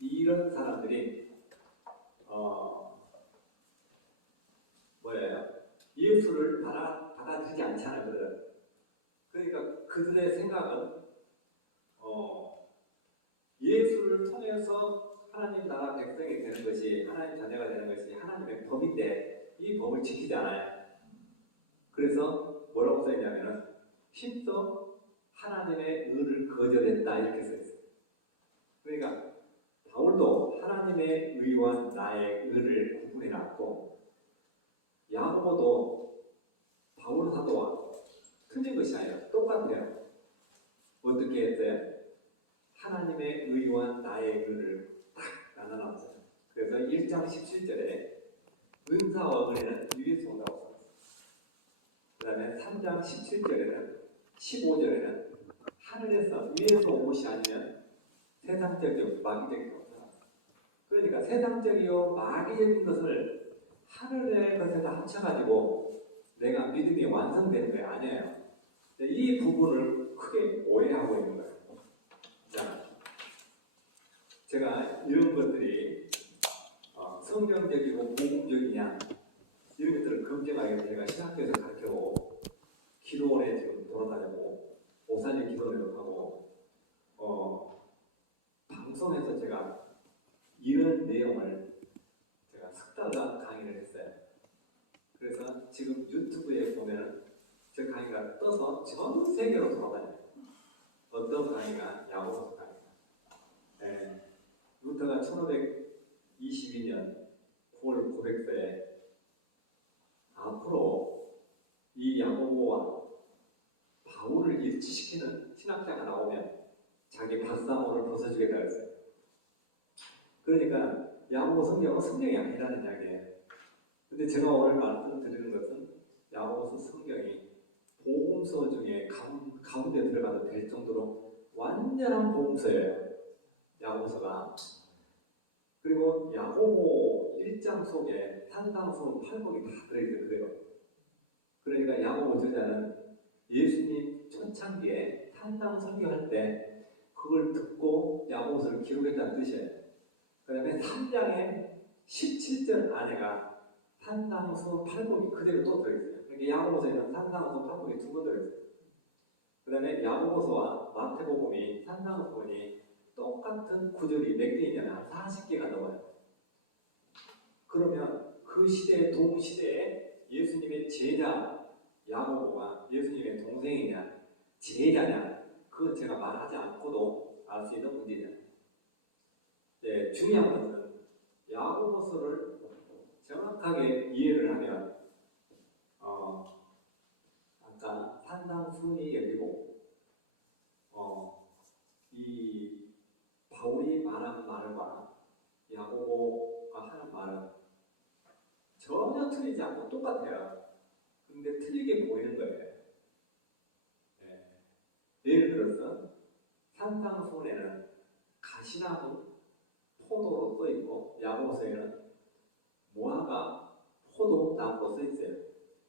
이런 사람들이 뭐예요? 예수를 받아들이지 않잖아요. 그들은. 그러니까 그들의 생각은 예수를 통해서 하나님 나라 백성이 되는 것이, 하나님 자녀가 되는 것이 하나님의 법인데 이 법을 지키지 않아요. 그래서 뭐라고 써있냐면은 힘써 하나님의 의를 거절했다 이렇게 써있어요. 그러니까 바울도 하나님의 의와 나의 의를 구분해놨고, 야고보도 바울 사도와 틀린 것이 아니라 똑같아요. 어떻게 했어요? 하나님의 의와 나의 의를 딱 나눠놨어요. 그래서 1장 17절에 은사와 은혜는 위에서 온다고 써있어요. 그 다음에 3장 17절에는 15절에는 하늘에서 위에서 온 것이 아니면 세상적이고 마귀적이고, 그러니까 세상적이고 마귀적인 것을 하늘의 것에다 합쳐가지고 내가 믿음이 완성되는 게 아니에요. 이 부분을 크게 오해하고 있는 거예요. 자, 제가 이런 것들이 성경적이고 복음적이냐 이런 것들을 검증하기 위해서 제가 신학교에서 가르쳐보고 기도원에 지금 돌아다니고 오산일 기도회도 하고 방송에서 제가 이런 내용을 제가 석달간 강의를 했어요. 그래서 지금 유튜브에 보면 제 강의가 떠서 전 세계로 돌아다녀요. 어떤 강의가 야고보서 강의가. 루터가 1522년 9월 900세에 앞으로 이 야고보와 바울을 일치시키는 신학자가 나오면 자기 박사모를 벗어주겠다 했어요. 그러니까 야고보 성경은 성경이 아니라는 이야기예요. 근데 제가 오늘 말씀드리는 것은 야고보서 성경이 복음서 중에 가운데 들어가도 될 정도로 완전한 복음서예요. 야고보서가. 그리고 야고보 1장 속에 산상수훈 8복이 다 들어있어요. 그대로. 그러니까 야고보 저자는 예수님 초창기에 산상 설교할 때 그걸 듣고 야고보서를 기록했다는 뜻이에요. 그 다음에 3장에 17절 안에가 산상수훈 8복이 그대로 또 들어있어요. 그러니까 야고보서에는 산상수훈 8복이 두 번 들어있어요. 그 다음에 야고보서와 마태복음이 산상수훈이 똑같은 구절이 몇 개 있냐면 한 40개가 넘어요. 그러면 그 시대의 동시대에 예수님의 제자 야고보가 예수님의 동생이냐 제자냐 그건 제가 말하지 않고도 알 수 있는 문제잖아요. 네, 중요한 것은 야고보서를 정확하게 이해를 하면 아까 산상수훈이 열리고 이 바울이 말하는 말과 야고보가 하는 말은 전혀 틀리지 않고 똑같아요. 근데 틀리게 보이는 거예요. 네. 예를 들어서 산상수훈에는 가시나무, 포도로 써 있고 야고보서에는 무화과, 포도나무로 써 있어요.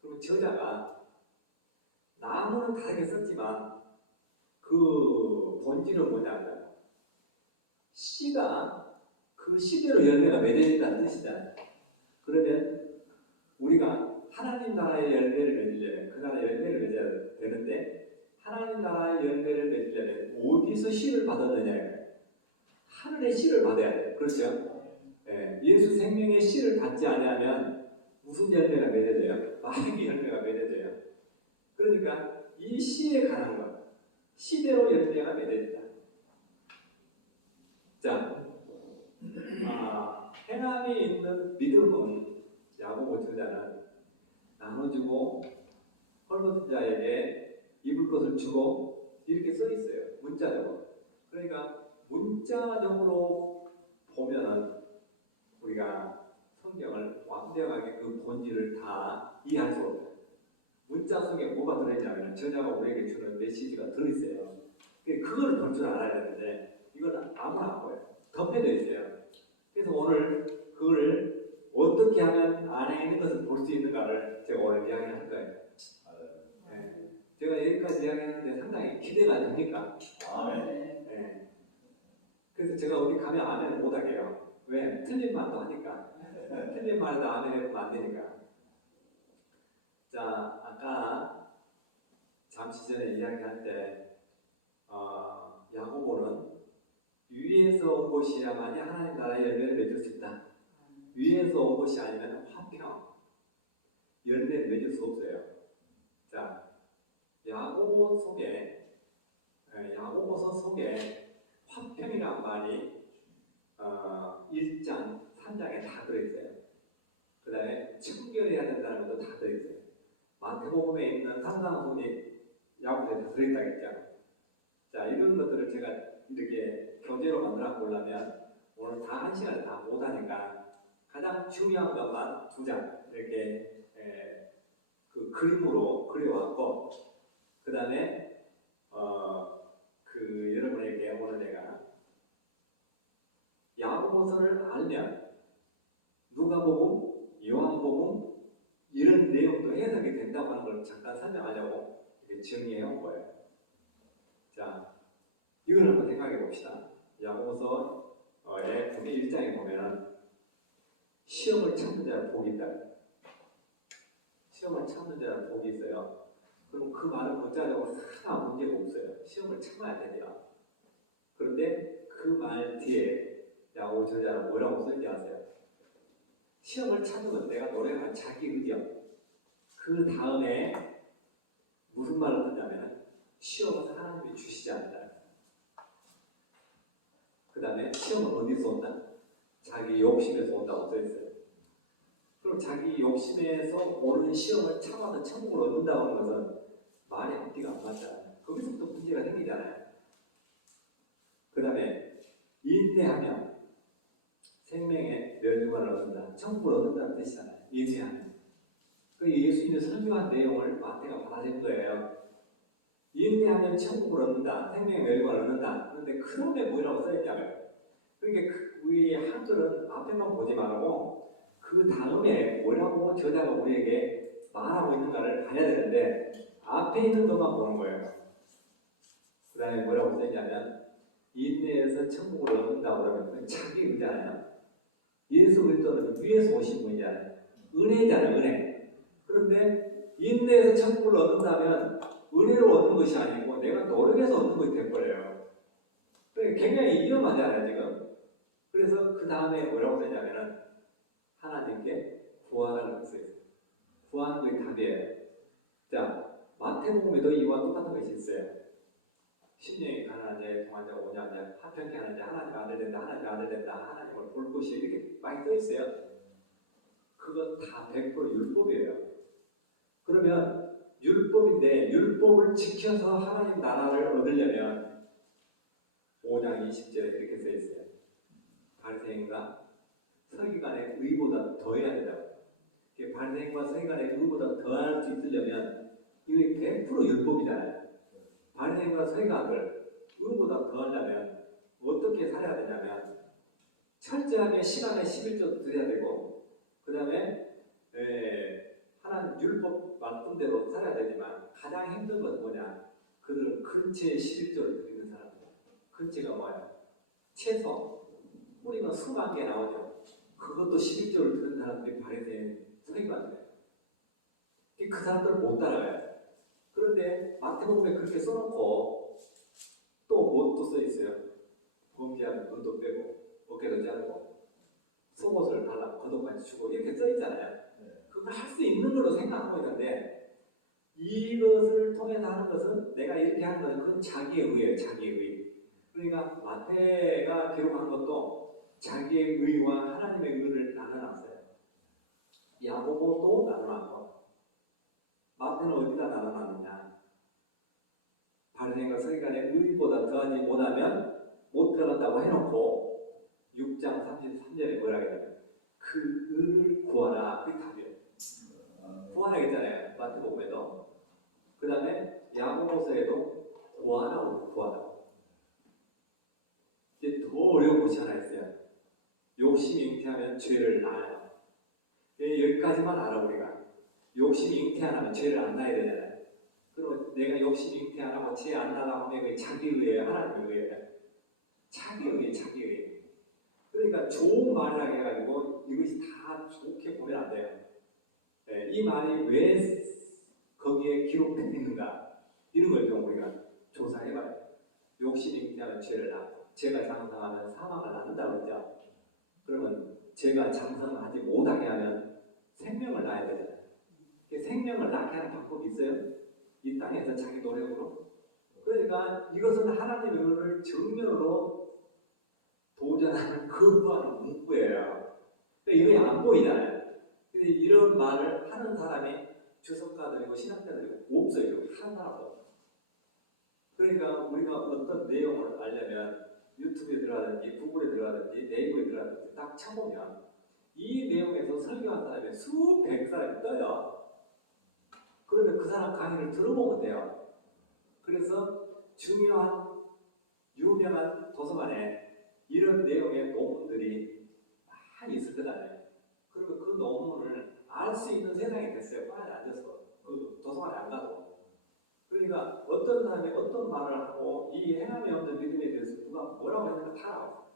그리고 저자가 나무는 다르게 썼지만 그 본질은 뭐냐면 씨가 그 씨대로 열매가 맺어진다는 뜻이잖아요. 그러면 우리가 하나님 나라의 열매를 맺으려면 그 나라의 열매를 맺어야 되는데 하나님 나라의 열매를 맺으려면 어디서 씨를 받았느냐? 하늘의 씨를 받아야 돼요. 그렇죠? 예, 예수 생명의 씨를 받지 않으면 무슨 열매가 맺어져요? 마귀 열매가 맺어져요. 그러니까 이 씨에 관한 것, 씨대로 열매가 맺어진다. 자, 행함이 있는 믿음은 야고보 저자는 나눠주고 헐벗은 자에게 입을 것을 주고 이렇게 써 있어요. 문자적으로. 그러니까 문자적으로 보면은 우리가 성경을 완벽하게 그 본질을 다 이해할 수 없어요. 문자 속에 뭐가 들어있냐면 저자가 우리에게 주는 메시지가 들어있어요. 그걸 볼 줄 알아야 되는데 이건 아무나 안 보여요. 덮여져 있어요. 그래서 오늘 그걸 어떻게 하면 안에 있는 것을 볼 수 있는가를 제가 오늘 이야기할 거예요. 네. 제가 여기까지 이야기하는데 상당히 기대가 됩니까? 네. 그래서 제가 어디 가면 아멘을 못하게 해요. 왜? 틀린 말도 하니까. 틀린 말도 아멘 해보면 안 되니까. 자, 아까 잠시 전에 이야기할 때 야고보는 위에서 온 것이야만이 하나님 나라의 열매를 맺을 수 있다. 위에서 온 것이 아니면 화평, 열매를 맺을 수 없어요. 자, 야고보서 속에 화평이란 말이 1장, 3장에 다 들어있어요. 그 다음에 청결해야 된다는 것도 다 들어있어요. 마태복음에 있는 산상순이 야고보에 다 들어있다고 했죠. 자, 이런 것들을 제가 이렇게 교재로 만들어 보려면 오늘 다 한 시간에 다 못하니까 가장 중요한 것만 2장 이렇게 그 그림으로 그려왔고, 그 다음에 여러분에게 오늘 내가 야고보서를 알면 누가복음, 요한복음 이런 내용도 해석이 된다고 하는 걸 잠깐 설명하려고 이렇게 정리해 온 거예요. 자, 이걸 한번 생각해 봅시다. 야고보서의 1장에 보면은 시험을 참는 자는 복이 있다. 시험을 참는 자는 복이 있어요. 그럼 그 말은 문자적으로 하나 문제가 없어요. 시험을 참아야 돼요. 그런데 그 말 뒤에 야고보 저자는 뭐라고 써있는지 아세요? 시험을 참으면 내가 노력한 자기 의견. 그 다음에 무슨 말을 듣냐면 시험은 하나님이 주시지 않는다. 그 다음에 시험은 어디서 온다? 자기 욕심에서 온다고 써있어요. 그럼 자기 욕심에서 오는 시험을 참아서 천국을 얻는다고 하는 것은 말이 앞뒤가 안 맞잖아요. 거기서부터 문제가 생기잖아요. 그 다음에 인내하면 생명의 면류관을 얻는다. 천국을 얻는다는 뜻이잖아요. 인내하면. 그 예수님이 설명한 내용을 마태가 받아들인 거예요. 인내하면 천국을 얻는다. 생명의 면류관을 얻는다. 그런데 그 다음에 뭐라고 써있냐면, 그러니까 우리 한글은 앞에만 보지 말고 그 다음에 뭐라고 저자가 우리에게 말하고 있는가를 봐야 되는데 앞에 있는 것만 보는 거예요. 그 다음에 뭐라고 써있냐면 인내에서 천국을 얻는다고 그러면 자기 의잖아요. 예수 그리스도는 위에서 오신 분이잖아요. 은혜잖아요. 은혜. 그런데 인내에서 천국을 얻는다면 은혜로 얻는 것이 아니고 내가 노력해서 얻는 것이 될거예요. 그러니까 굉장히 위험하잖아요 지금. 그래서 그 다음에 뭐라고 써있냐면은 하나님께 구하라는 것이 있어요. 구하는 것이 답이에요. 자, 마태복음에도 이와 똑같은 것이 있어요. 심령이 가난한 자에 통한 자가 오냐 자, 화평케 하는 자, 하나님 아들 된다, 하나님 아들 된다, 하나님을 볼 것이 이렇게 많이 써있어요. 그건 다 100% 율법이에요. 그러면 율법인데 율법을 지켜서 하나님 나라를 얻으려면 5장 20절에 이렇게 써있어요. 바리새인과 서기관의 의보다 더해야 된다고. 바리새인과 서기관의 의보다 더할 수 있으려면 이게 100% 율법이잖아요. 바리새인과 서기관들 의보다 더하려면 어떻게 살아야 되냐면 철저하게 시간에 11조 드려야 되고, 그 다음에 하나님 율법 말씀대로 살아야 되지만 가장 힘든 건 뭐냐? 그들은 근처에 11조를 드리는 사람들. 근처가 뭐예요? 채소. 뿌리면 수만 개 나오죠. 그것도 11조를 드는 사람들이 바리새인 서기관이에요. 그 사람들을 못 따라가요. 그런데 마태복음에 그렇게 써놓고 또 뭐 또 써있어요? 범죄하면 눈도 빼고 어깨도 자르고 속옷을 달라고 겉옷까지 주고 이렇게 써있잖아요. 그걸 할 수 있는 걸로 생각하고 있는데 이것을 통해서 하는 것은 내가 이렇게 하는 것은 그건 자기의 의예요. 자기의 의. 그러니까 마태가 기록한 것도 자기의 의와 하나님의 의를 나눠놨어요. 야고보도 나눠놨고 마태는 어디다 나눠놨느냐? 바리새인과 서기관의 의보다 더하지 못하면 못 들어간다고 해놓고 6장 33절에 뭐라고 해요? 그 의를 구하라. 그게 답이에요. 구하라 했잖아요. 마태복음에도. 그 다음에 야고보서에도 구하라. 구하라. 이제 더 어려운 것이 하나 있어요. 욕심이 잉태하면 죄를 낳아요. 여기까지만 알아 우리가. 욕심이 잉태 안 하면 죄를 안 낳아야 되잖아요. 그럼 내가 욕심이 잉태 안 하고 죄 안 낳으려고 하면 자기 의예요? 하나님의 의예요? 자기의. 그러니까 좋은 말이라고 해가지고 이것이 다 좋게 보면 안 돼요. 예, 이 말이 왜 거기에 기록되어 있는가 이런 걸 좀 우리가 조사해봐요. 욕심이 잉태하면 죄를 낳고 죄가 장성하면 사망을 낳는다고 했죠. 그러면 죄가 장성을 하지 못하게 하면 생명을 낳아야 되잖아요. 생명을 낳게 하는 방법이 있어요? 이 땅에서 자기 노력으로? 그러니까 이것은 하나님의 은혜를 정면으로 도전하는 거부하는 문구예요. 이거 안 보이잖아요. 근데 이런 말을 하는 사람이 주석가들이고 신학자들이고 없어요. 하는 사람도. 그러니까 우리가 어떤 내용을 알려면 유튜브에 들어가든지 구글에 들어가든지 네이버에 들어가든지 딱 쳐보면 이 내용에서 설교한 사람이 수백 사람이 떠요. 그러면 그 사람 강의를 들어보면 돼요. 그래서 중요한 유명한 도서관에 이런 내용의 논문들이 많이 있을 거잖아요. 그러면 그 논문을 알 수 있는 세상이 됐어요. 뻔하게 앉아서 그 도서관에 안 가도. 그러니까 어떤 사람이 어떤 말을 하고 이 행함이 없는 믿음에 대해서 누가 뭐라고 했는가 다 알아요.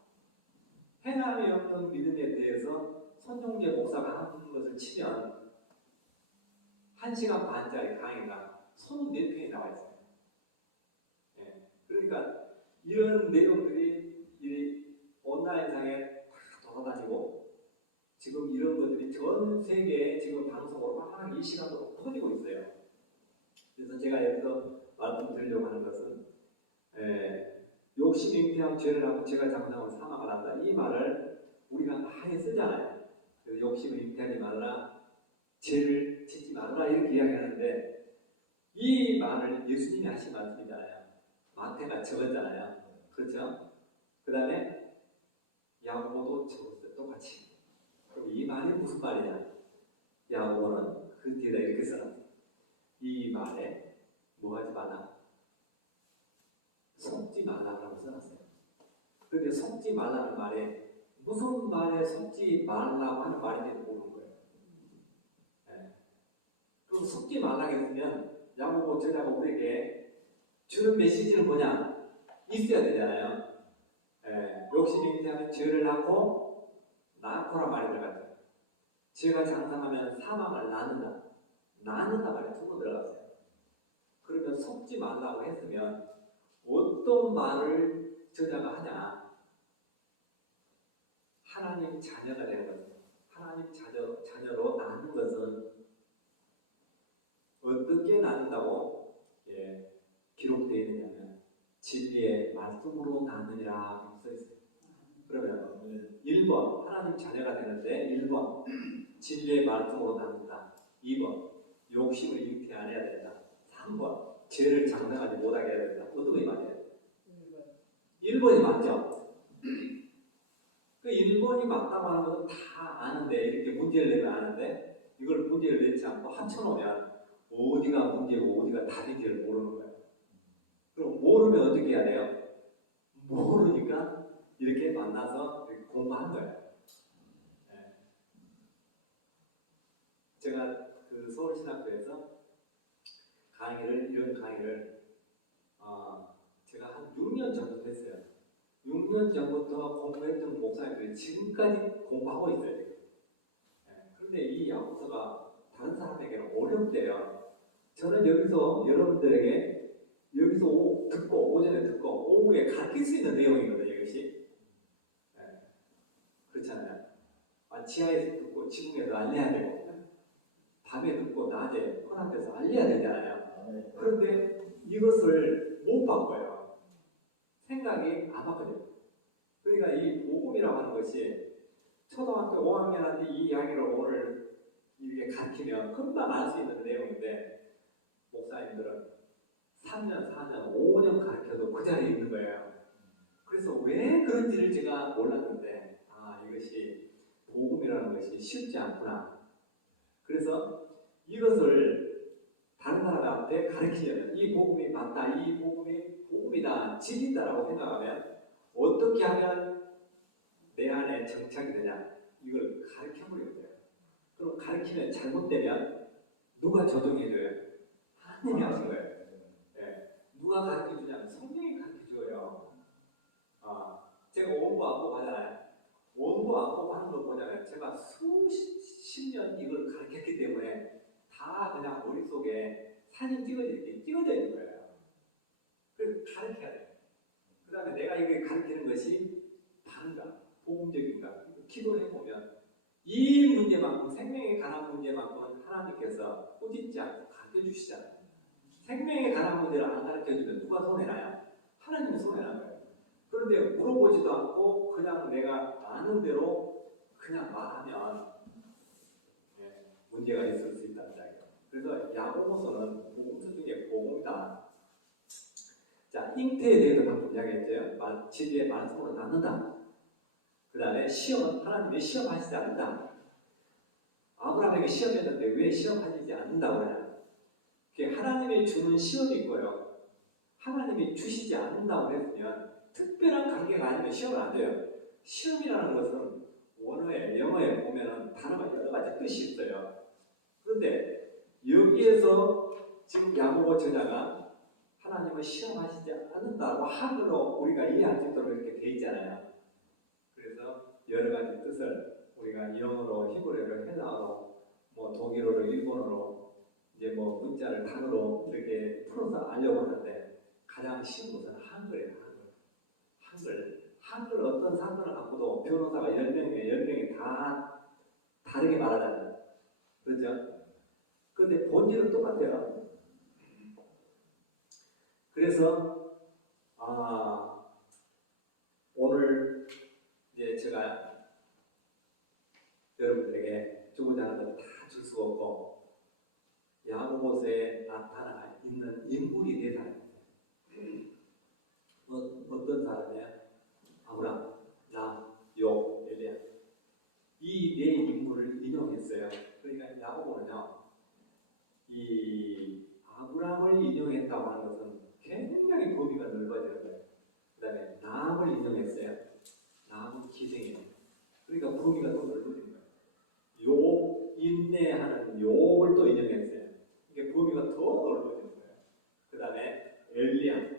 행함이 없는 믿음에 대해서 손용재 목사가 한 것을 치면 1시간 반짜리 강의가 24편이 나와 있어요. 예. 그러니까 이런 내용들이 이 온라인상에 다 돌아다니고 지금 이런 것들이 전 세계에 지금 방송으로 막 이 시간으로 퍼지고 있어요. 그래서 제가 여기서 말씀드리려고 하는 것은 욕심이 잉태한 죄를 하고 죄가 장성하면 사망을 한다. 이 말을 우리가 많이 쓰잖아요. 그래서 욕심을 잉태하지 말라, 죄를 짓지 말라 이렇게 이야기하는데 이 말을 예수님이 하신 말씀이잖아요. 마태가 적었잖아요. 그렇죠? 그 다음에 야고보도 적었어요. 똑같이. 그럼 이 말이 무슨 말이냐? 야고보는 그 뒤에다 이렇게 써놨어요. 이 말에 뭐 하지 마라? 속지 말라라고 써놨어요. 그런데 속지 말라는 말에 무슨 말에 속지 말라고 하는 말인지 모르는 거예요. 네. 그럼 속지 말라고 했으면 야고보 저자가 우리에게 주는 메시지는 뭐냐? 있어야 되잖아요. 네. 욕심이 잉태하면 죄를 낳고란 말이 들어갔죠. 죄가 장성하면 사망을 낳는다. 낳는다 말이 두 번 들어갔어요. 그러면 속지 말라고 했으면 어떤 말을 저자가 하냐? 하나님 자녀가 되는 것, 하나님 자녀로 낳는 것은 어떻게 낳는다고 기록되어 있느냐면 진리의 말씀으로 낳느니라 써 있어요. 그러면 1번 하나님 자녀가 되는데 1번 진리의 말씀으로 낳는다. 2번 욕심을 잉태 안 해야 된다. 3번 죄를 장성하지 못하게 해야 된다. 어떤 게 맞아요? 1번이 맞죠? 그 1번이 맞다고 하는 것은 다 아는데 이렇게 문제를 내면 아는데 이걸 문제를 내지 않고 합쳐놓으면 어디가 문제고 어디가 답인지를 모르는 거예요. 그럼 모르면 어떻게 해야 돼요? 모르니까 이렇게 만나서 이렇게 공부하는 거예요. 네. 제가 그 서울신학교에서 이런 강의를 제가 한 6년 전부터 했어요. 6년 전부터 공부했던 목사님들이 지금까지 공부하고 있어요. 네. 그런데 이 야고보서가 다른 사람에게는 어렵대요. 저는 여기서 여러분들에게 여기서 오전에 듣고 오후에 가르칠 수 있는 내용이거든요. 이것이. 네. 그렇잖아요. 지하에서 듣고 지붕에서 알려야 되고 밤에 듣고 낮에 혼합해서 알려야 되잖아요. 그런데 이것을 못 바꿔요. 생각이 안 바뀌어요. 그러니까 이 복음이라고 하는 것이 초등학교 5학년한테 이 이야기를 오늘 이렇게 가르치면 금방 알 수 있는 내용인데 목사님들은 3년, 4년, 5년 가르쳐도 그 자리에 있는 거예요. 그래서 왜 그런지를 제가 몰랐는데 이것이 복음이라는 것이 쉽지 않구나. 그래서 이것을 다른 사람한테 가르치려면 이 복음이 맞다, 이 복음이 복음이다, 진리다라고 생각하면 어떻게 하면 내 안에 정착이 되냐 이걸 가르쳐버리면 돼요. 그럼 가르치면 잘못되면 누가 조정해줘요? 하나님이 하신 거예요. 네. 누가 가르쳐주냐면 성령이 가르쳐줘요. 제가 원고 안 보고 하잖아요. 원고 안 보고 하는 거 보잖아요. 제가 수십 년 이걸 가르쳤기 때문에 다 그냥 머릿속에 사진 찍어질 때 찍어져 있는 거예요. 그래서 가르쳐야 돼요. 그 다음에 내가 이걸 가르치는 것이 바른가, 복음적인가, 기도해보면 이 문제만큼, 생명에 관한 문제만큼은 하나님께서 꾸짖지 않고 가르쳐주시잖아요. 생명에 관한 문제를 안 가르쳐주면 누가 손해나요? 하나님이 손해난 거예요. 그런데 물어보지도 않고 그냥 내가 아는 대로 그냥 말하면 문제가 있을 수 있다는 이야기예요. 그래서 야고보서는 복음서 중에 복음이다. 자, 잉태에 대해서 방금 이야기했죠. 진리의 말씀으로 낳는다. 그 다음에 시험은 하나님이 시험하시지 않는다. 아브라함에게 시험했는데 왜 시험하시지 않는다고 하냐? 하나님이 주는 시험이 있고요. 하나님이 주시지 않는다고 했으면 특별한 관계가 아니면 시험은 안 돼요. 시험이라는 것은 원어에, 영어에 보면은 단어가 여러 가지 뜻이 있어요. 그런데 여기에서 지금 야고보 저자가 하나님은 시험하시지 않는다고 한글로 우리가 이해할 수 있도록 이렇게 돼 있잖아요. 그래서 여러 가지 뜻을 우리가 영어로, 히브리어로, 헬라어로, 독일어로, 일본어로 이제 문자를 단어로 이렇게 풀어서 알려고 하는데 가장 쉬운 것은 한글이에요. 한글 어떤 사건을 갖고도 변호사가 10명이 다 다르게 말하잖아요. 그렇죠? 그런데 본질은 똑같아요. 그래서 오늘 이제 제가 여러분들에게 주고자 하는 건 다 줄 수가 없고 야고보서에 나타나 있는 인물이 네 사람이에요. 어떤 사람이에요? 아브라함, 욥, 엘리야. 이 네 인물을 인용했어요. 그러니까 야고보는요, 이 아브라함을 인용했다고 하는 것은 굉장히 범위가 넓어지는 거예요. 그 다음에 나함을 인용했어요. 나함은 기생이에요. 그러니까 범위가 더 넓어진 거예요. 욥, 인내하는 욥을 또 인용했어요. 이게 범위가 더 넓어지는 거예요. 그 다음에 엘리야,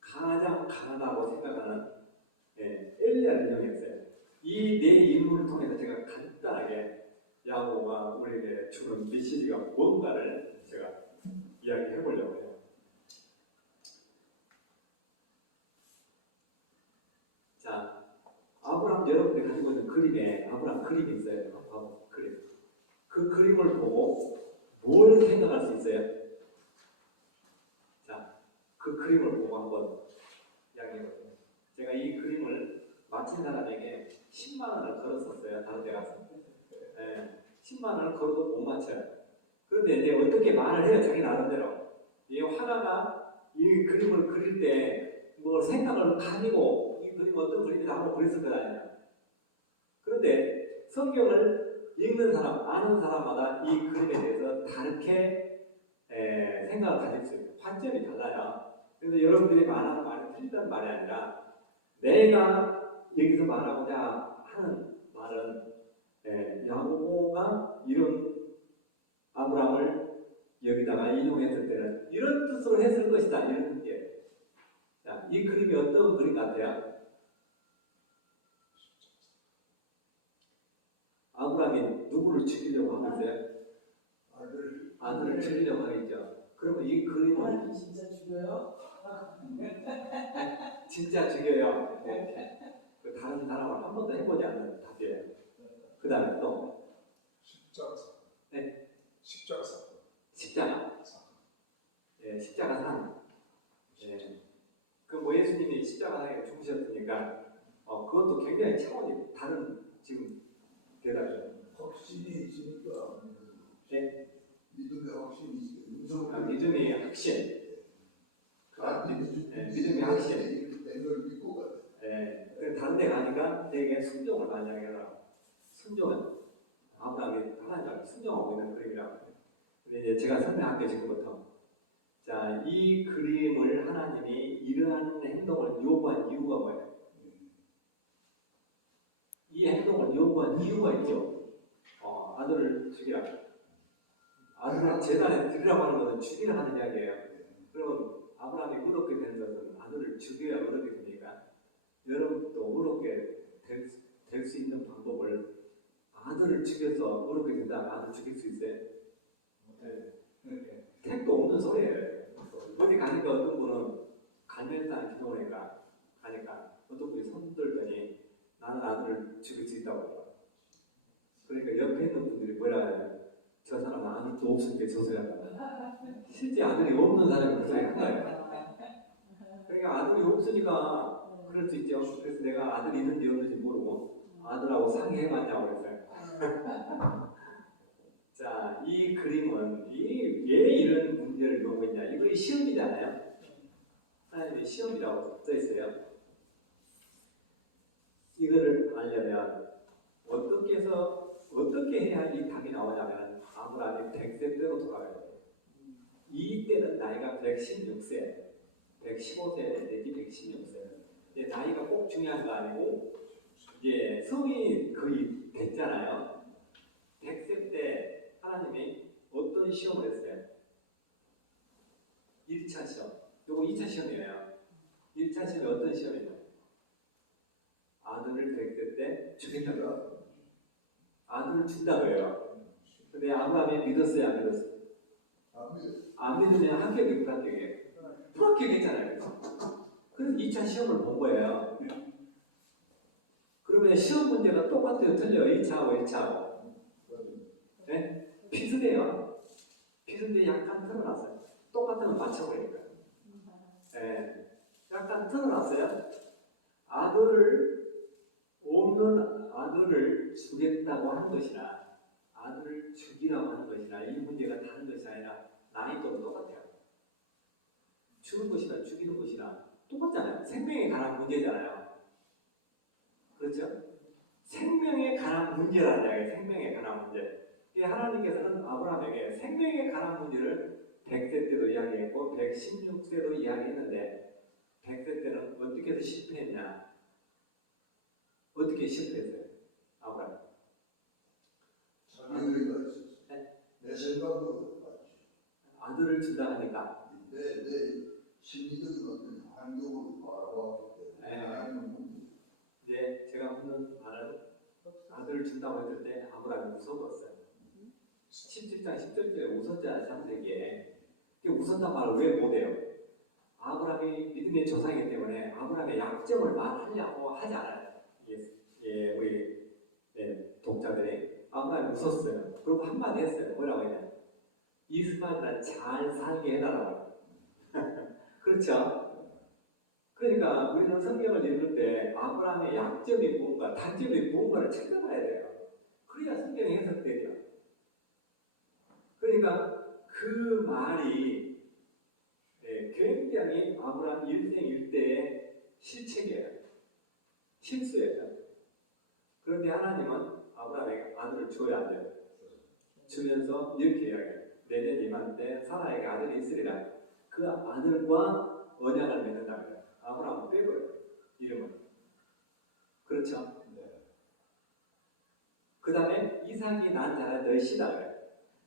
가장 강하다고 생각하는 엘리야를 인용했어요. 이 네 인물을 통해서 제가 간단하게 야고보가 우리에게 주는 메시지가 뭔가를 제가 이야기해 보려고 해요. 자, 아브라함 여러분들이 가지고 있는 그림에 아브라함 그림이 있어요. 그림. 그 그림을 보고 뭘 생각할 수 있어요? 자, 그 그림을 보고 한번 이야기해 볼게요. 제가 이 그림을 맞힌 사람에게 10만 원을 걸었었어요. 다른 데 가서. 10만 원을 걸어도 못 맞춰요. 그런데 이제 어떻게 말을 해요? 자기 나름대로. 이 화가가 이 그림을 그릴 때 뭐 생각을 가지고 이 그림 어떤 그림이다 하고 그렸을 거 아니에요. 그런데 성경을 읽는 사람, 아는 사람마다 이 그림에 대해서 다르게 생각을 가질 수 있어요. 관점이 달라요. 그래서 여러분들이 말하는 말이 틀리다는 말이 아니라 내가 여기서 말하고자 하는 말은 야고보가 이런 아브라함을 여기다가 인용했을 때는 이런 뜻으로 했을 것이다. 이런 뜻이에요. 자, 이 그림이 어떤 그림 같아요? 아브라함이 누구를 죽이려고 하고 있어요? 아들을 죽이려고 하겠죠. 그러면 이 그림은 진짜 죽여요? 진짜 죽여요. 그 다른 사람을 한 번도 해보지 않는 답이에요. 그 다음에 또 십자가 사건. 네? 십자가 사건. 십자가. 십자가 상. 그 예수님이 십자가에 죽으셨으니까 그것도 굉장히 차원이 다른 지금 대답이에요. 확신이 있으니까. 네? 믿음의 확신이 있으니까. 믿음의 확신. 믿음의 확신. 내걸 믿고 가요. 다른 데 가니까 되게 순종을 많이 하더라고요. 순종은 아브라함이 하나님 앞에 순종하고 있는 그림이라고 해요. 근데 이제 제가 설명할게요, 지금부터. 자, 이 그림을 하나님이 이러한 행동을 요구한 이유가 뭐예요? 이 행동을 요구한 이유가 있죠. 아들을 죽이라. 아들을 제단에 드리라고 하는 것은 죽이라 하는 이야기예요. 그러면 아브라함이 의롭게 되는 것은 아들을 죽여야 의롭게 됩니까? 여러분도 어렵게 될 수 있는 방법을 아들을 죽여서 어렵게 된다. 아들 죽일 수 있어요? 네. 택도 없는 소리예요. 어디 가니까 어떤 분은 간절한 기도를 가니까 어떤 분이 손 들더니 나는 아들을 죽일 수 있다고 해요. 그러니까 옆에 있는 분들이 뭐라 해요? 저 사람은 아들도 없으니까 저 소리 한다. 실제 아들이 없는 사람이 그 소리 한 거예요. 그러니까 아들이 없으니까 그럴 수 있죠. 그래서 내가 아들이 있는지 없는지 모르고 아들하고 상의해봤냐고 그랬어요. 자, 이 그림은 왜 이런 문제를 놓고 있냐? 이거 시험이잖아요. 하나님의 시험이라고 써 있어요. 이거를 알려면 어떻게 해야 이 답이 나오냐면 아브라함이 100세 때로 돌아가야 돼요. 이 때는 나이가 116세, 115세 내지 116세. 나이가 꼭 중요한 거 아니고 이제 성이 거의 됐잖아요. 100세 때 하나님이 어떤 시험을 했어요? 1차 시험. 요거 2차 시험이에요. 1차 시험이 어떤 시험이냐? 아들을 100세 때 죽인다고요. 아들을 준다고 해요. 근데 아브라함이 믿었어요, 안 믿었어요? 안 믿으면 합격이 불합격이에요. 불합격했잖아요. 그래서 2차 시험을 본 거예요. 그러면 시험 문제가 똑같아요, 틀려요? 2차하고 1차하고. 네? 비슷해요. 비슷한데 약간 틀어놨어요. 똑같은 건 맞춰버리니까. 네. 약간 틀어놨어요. 없는 아들을 주겠다고 하는 것이나 아들을 죽이라고 하는 것이나 이 문제가 다른 것이 아니라 난이도는 똑같아요. 주는 것이나 죽이는 것이나 똑같잖아요. 생명에 관한 문제잖아요. 그렇죠? 생명에 관한 문제라는 이야기예요. 생명에 관한 문제. 하나님께서는 아브라함에게 생명에 관한 문제를 100세 때도 이야기했고 116세도 이야기했는데 100세 때는 어떻게 해서 실패했냐? 어떻게 실패했어요? 아브라함. 자기가 있었어. 내 생각도 맞지. 아들을 준다 하니까 내 심리적인 어떤 환경을 바라봤기 때문에 이제 제가 묻는 말은 아들을 준다고 했을 때 아브라함이 무서웠어요. 17장 10절에 웃었잖아요. 창세기에. 웃었단 말을 왜 못해요? 아브라함이 믿음의 조상이기 때문에 아브라함의 약점을 말하려고 하지 않아요. 우리 독자들이 아브라함이 웃었어요. 그리고 한마디 했어요. 뭐라고 했냐? 이스마엘을 잘 살게 해달라고. 그렇죠? 그러니까 우리는 성경을 읽을 때 아브라함의 약점이 무엇인가, 단점이 무엇인가를 찾아봐야 돼요. 그래야 성경이 해석되죠. 그러니까 그 말이 굉장히 아브라함 일생 일대의 실책이에요. 실수예요. 그런데 하나님은 아브라함에게 아들을 줘야 안 돼요. 주면서 이렇게 이야기해요. 내년 이맘때 사라에게 아들이 있으리라. 그 아들과 언약을 맺는다고요. 아브라함은 빼버려요. 이름을. 그렇죠? 그 다음에 이삭이 난 자가 너의 씨다 그래요.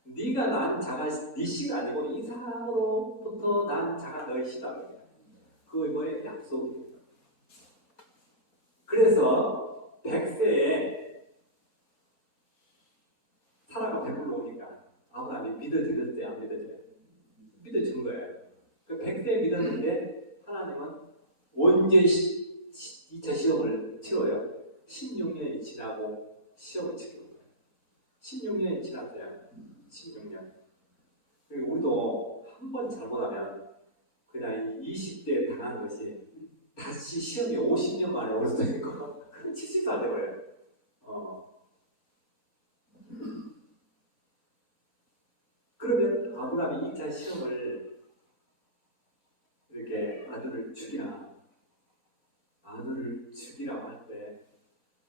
네가 난 자가 네 씨가 아니고 이삭으로부터 난 자가 너의 씨다 그래요. 그거 뭐예요? 약속이에요. 그래서 100세에 사라가 베풀러 오니까 아브라함이 믿어들였어요? 안 믿어져요? 믿어준 거예요. 그 100세에 믿었는데 하나님은 언제 2차 시험을 치러요? 16년이 지나고 시험을 치는 거예요. 16년이 지났어요. 16년. 우리도 한 번 잘못하면 그냥 20대에 당한 것이 다시 시험이 50년 만에 올 수도 있고 그럼 70살 돼버려요. 그러면 아브라함이 2차 시험을 이렇게 아들을 죽이라고 할 때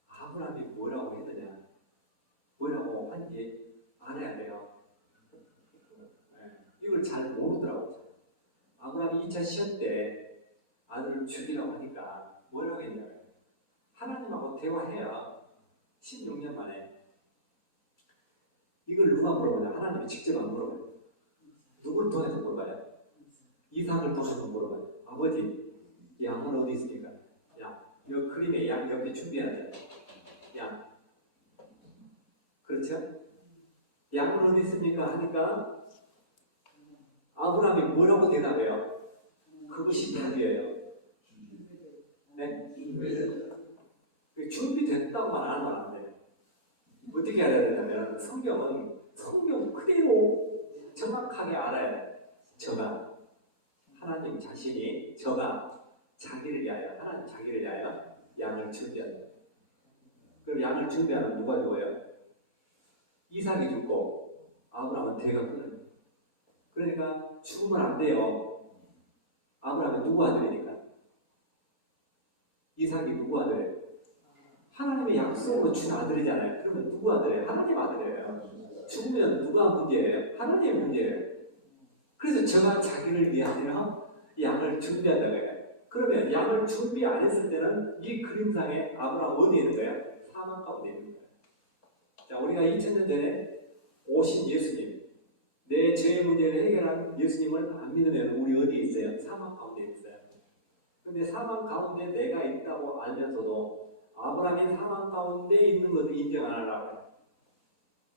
아브라함이 뭐라고 했느냐, 뭐라고 한지 알아야 돼요. 이걸 잘 모르더라고요. 아브라함이 2차 시험 때 아들을 죽이라고 하니까 뭐라고 했냐면 하나님하고 대화해야 16년 만에. 이걸 누가 물어보냐? 하나님이 직접 안 물어봐요. 누굴 통해서 물어봐요? 이삭을 통해서 물어봐요. 아버지, 이 양은 어디 있습니까? 야, 이 그림에 양 옆에 준비해야 돼요. 양. 그렇죠? 양은 어디 있습니까? 하니까 아브라함이 뭐라고 대답해요? 그것이 답이에요. 네? 준비됐다고만 안 하면 안 돼요. 어떻게 알아야 되냐면 성경은 성경 그대로 정확하게 알아야 돼요. 저가 하나님 자신이 저가 자기를 위하여 하나님 자기를 위하여 양을 준비한다. 그럼 양을 준비하면 누가 죽어요? 이삭이 죽고 아브라함은 대가 끊어요. 그러니까 죽으면 안 돼요. 아브라함이 누구 아들이니까? 이삭이 누구 아들이에요? 하나님의 약속으로 준 아들이잖아요. 그러면 누구 아들이에요? 하나님 아들이에요. 죽으면 누가 문제예요? 하나님의 문제예요. 그래서 저가 자기를 위하여 양을 준비한다고 해요. 그러면 양을 준비 안 했을 때는 이 그림상에 아브라함 어디에 있는 거예요? 사망 가운데 있는 거예요. 자, 우리가 2000년 전에 오신 예수님, 내 죄의 문제를 해결한 예수님을 안 믿으면 우리 어디에 있어요? 사망 가운데 있어요. 근데 사망 가운데 내가 있다고 알면서도 아브라함이 사망 가운데 있는 것을 인정 안 하려고 해요.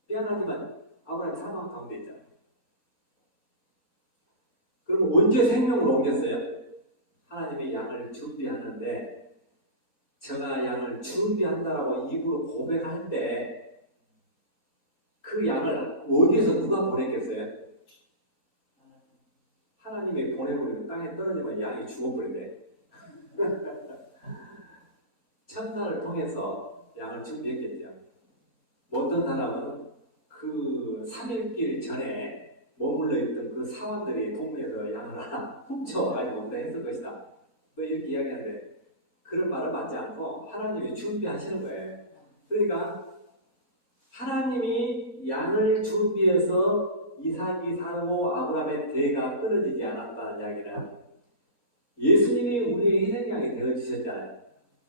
미안하지만 아브라함이 사망 가운데 있잖아요. 그럼 언제 생명으로 옮겼어요? 하나님이 양을 준비하는데 제가 양을 준비한다라고 입으로 고백할 때 그 양을 어디에서 누가 보냈겠어요? 하나님이 보내버리면 땅에 떨어지면 양이 죽어버린대. 천사를 통해서 양을 준비했겠죠. 어떤 사람은 그 3일길 전에 머물러 있던 그 사원들이 동네에서 양을 하나 훔쳐가지고 했을 것이다. 뭐 이렇게 이야기하는데 그런 말을 받지 않고 하나님이 준비하시는 거예요. 그러니까 하나님이 양을 준비해서 이삭이 살고 아브라함의 대가 끊어지지 않았다는 이야기는 예수님이 우리의 희생양이 되어주셨잖아요.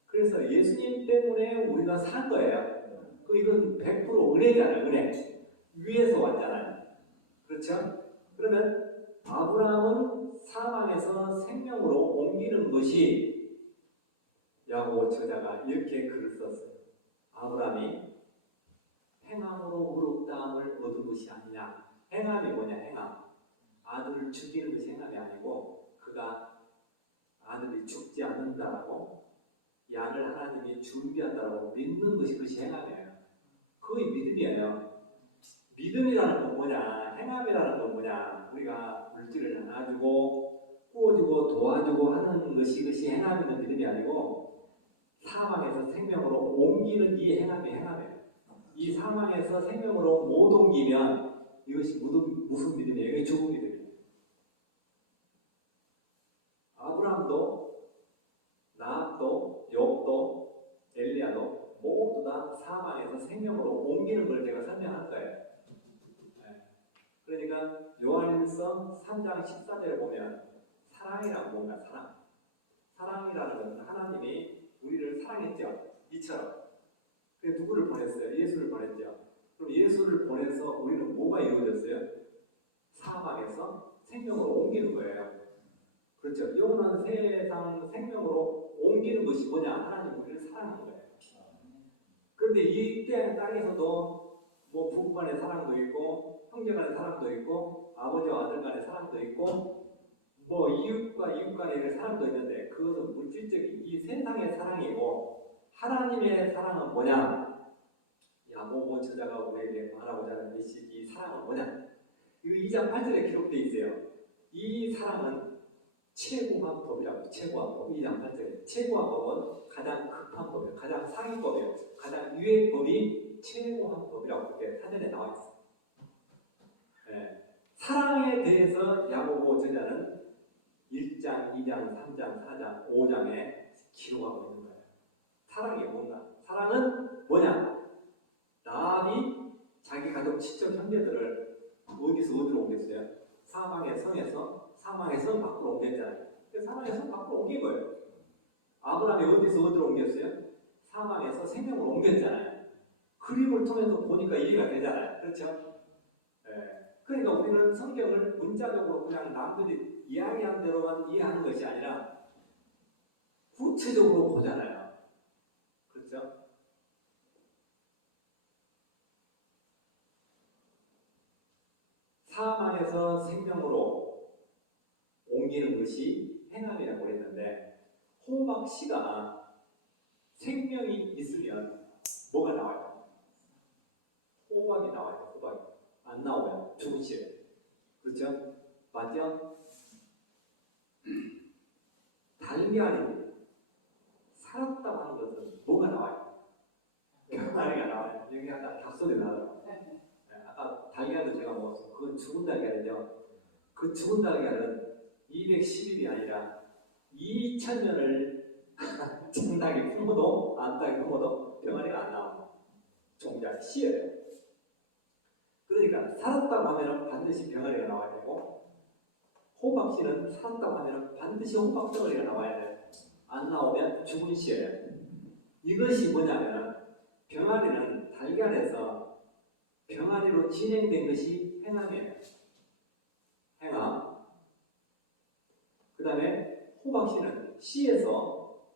그래서 예수님 때문에 우리가 산 거예요. 이건 100% 은혜잖아요. 은혜. 위에서 왔잖아요. 그렇죠? 그러면 아브라함은 사망에서 생명으로 옮기는 것이 야고보 저자가 이렇게 글을 썼어요. 아브라함이 행함으로 의롭다함을 얻은 것이 아니냐. 행함이 뭐냐? 행함. 아들을 죽이는 것이 행함이 아니고 그가 아들이 죽지 않는다라고 양을 하나님이 준비한다라고 믿는 것이 그것이 행함이에요. 그게 믿음이에요. 믿음이라는 건 뭐냐? 행함이라는 건 뭐냐? 우리가 물질을 나눠주고 구워주고 도와주고 하는 것이 그것이 행함 있는 믿음이 아니고 사망에서 생명으로 옮기는 이 행함이 행함이에요. 이 사망에서 생명으로 못 옮기면 이것이 무슨 믿음이에요? 이게 죽은 믿음이에요. 아브라함도 나압도 욥도 엘리야도 모두 다 사망에서 생명으로 옮기는 걸 제가 설명할 거예요. 네. 그러니까 요한일서 3장 14절에 보면 사랑이란 뭔가 사랑. 사랑이라는 것은 하나님이 우리를 사랑했죠. 이처럼. 그래서 누구를 보냈어요? 예수를 보냈죠. 그럼 예수를 보내서 우리는 뭐가 이루어졌어요? 사망에서 생명으로 옮기는 거예요. 그렇죠. 영원한 세상 생명으로 옮기는 것이 뭐냐? 하나님 우리를 사랑하는 거예요. 그런데 이 땅에서도 뭐 부부 간의 사랑도 있고 형제 간의 사랑도 있고 아버지와 아들 간의 사랑도 있고 뭐 이웃과 이웃 간의 사랑도 있는데 그것은 물질적인 이 세상의 사랑이고 하나님의 사랑은 뭐냐? 야고보 저자가 우리에게 말하고자 하는 이 사랑은 뭐냐? 이 2장 8절에 기록되어 있어요. 이 사랑은 최고한 법이라고. 최고한 법. 2장 8절에 최고한 법은 가장 급한 법이에요. 가장 상위법이에요. 가장 위의 법이 최고한 법이라고 그렇게 사전에 나와 있어요. 네. 사랑에 대해서 야고보 저자는 1장, 2장, 3장, 4장, 5장에 기록하고 있는 거예요. 사랑이 뭔가? 사랑은 뭐냐? 나압이 자기 가족 친척 형제들을 어디로 옮겼어요? 사망의 성에서 사망의 성 밖으로 옮겼잖아요. 사망의 성 밖으로 옮긴 거예요. 아브라함이 어디로 옮겼어요? 사망에서 생명으로 옮겼잖아요. 그림을 통해서 보니까 이해가 되잖아요. 그렇죠? 네. 그러니까 우리는 성경을 문자적으로 그냥 남들이 이야기한 대로만 이해하는 것이 아니라 구체적으로 보잖아요. 그렇죠? 사망에서 생명으로 옮기는 것이 행함이라고 했는데 호박씨가 생명이 있으면 뭐가 나와요? 호박이 나와요. 호박이 안 나오면 죽은 씨예요. 그렇죠? 맞죠? 달걀이 살았다고 하는 것은 뭐가 나와요? 병아리가 나와요. 여기 아까 닭소리 나더라고요. 아까 달걀도 제가 먹었어요. 그건 죽은 달걀이죠. 그 죽은 달걀은 210일이 아니라 2000년을 정답이 품어도 안닭이 품어도 병아리가 안 나와요. 종자 씨예요. 그러니까 살았다고 하면 반드시 병아리가 나와야 되고 호박씨는 살았다고 하면 반드시 호박덩어리가 나와야 돼요. 안 나오면 죽은 씨예요. 이것이 뭐냐면 병아리는 달걀에서 병아리로 진행된 것이 행함이에요. 행함. 그 다음에 호박씨는 씨에서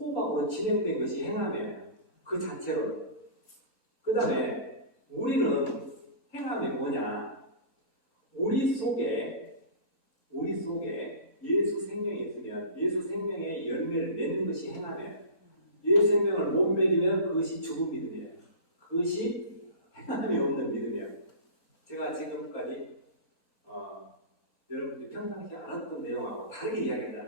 호박으로 진행된 것이 행함이에요. 그 자체로. 그 다음에 우리는 행함이 뭐냐? 우리 속에 예수 생명이 있으면 예수 생명의 열매를 맺는 것이 행함이에요. 예수 생명을 못 맺으면 그것이 죽은 믿음이에요. 그것이 행함이 없는 믿음이에요. 제가 지금까지 여러분들이 평상시에 알았던 내용하고 다르게 이야기합니다.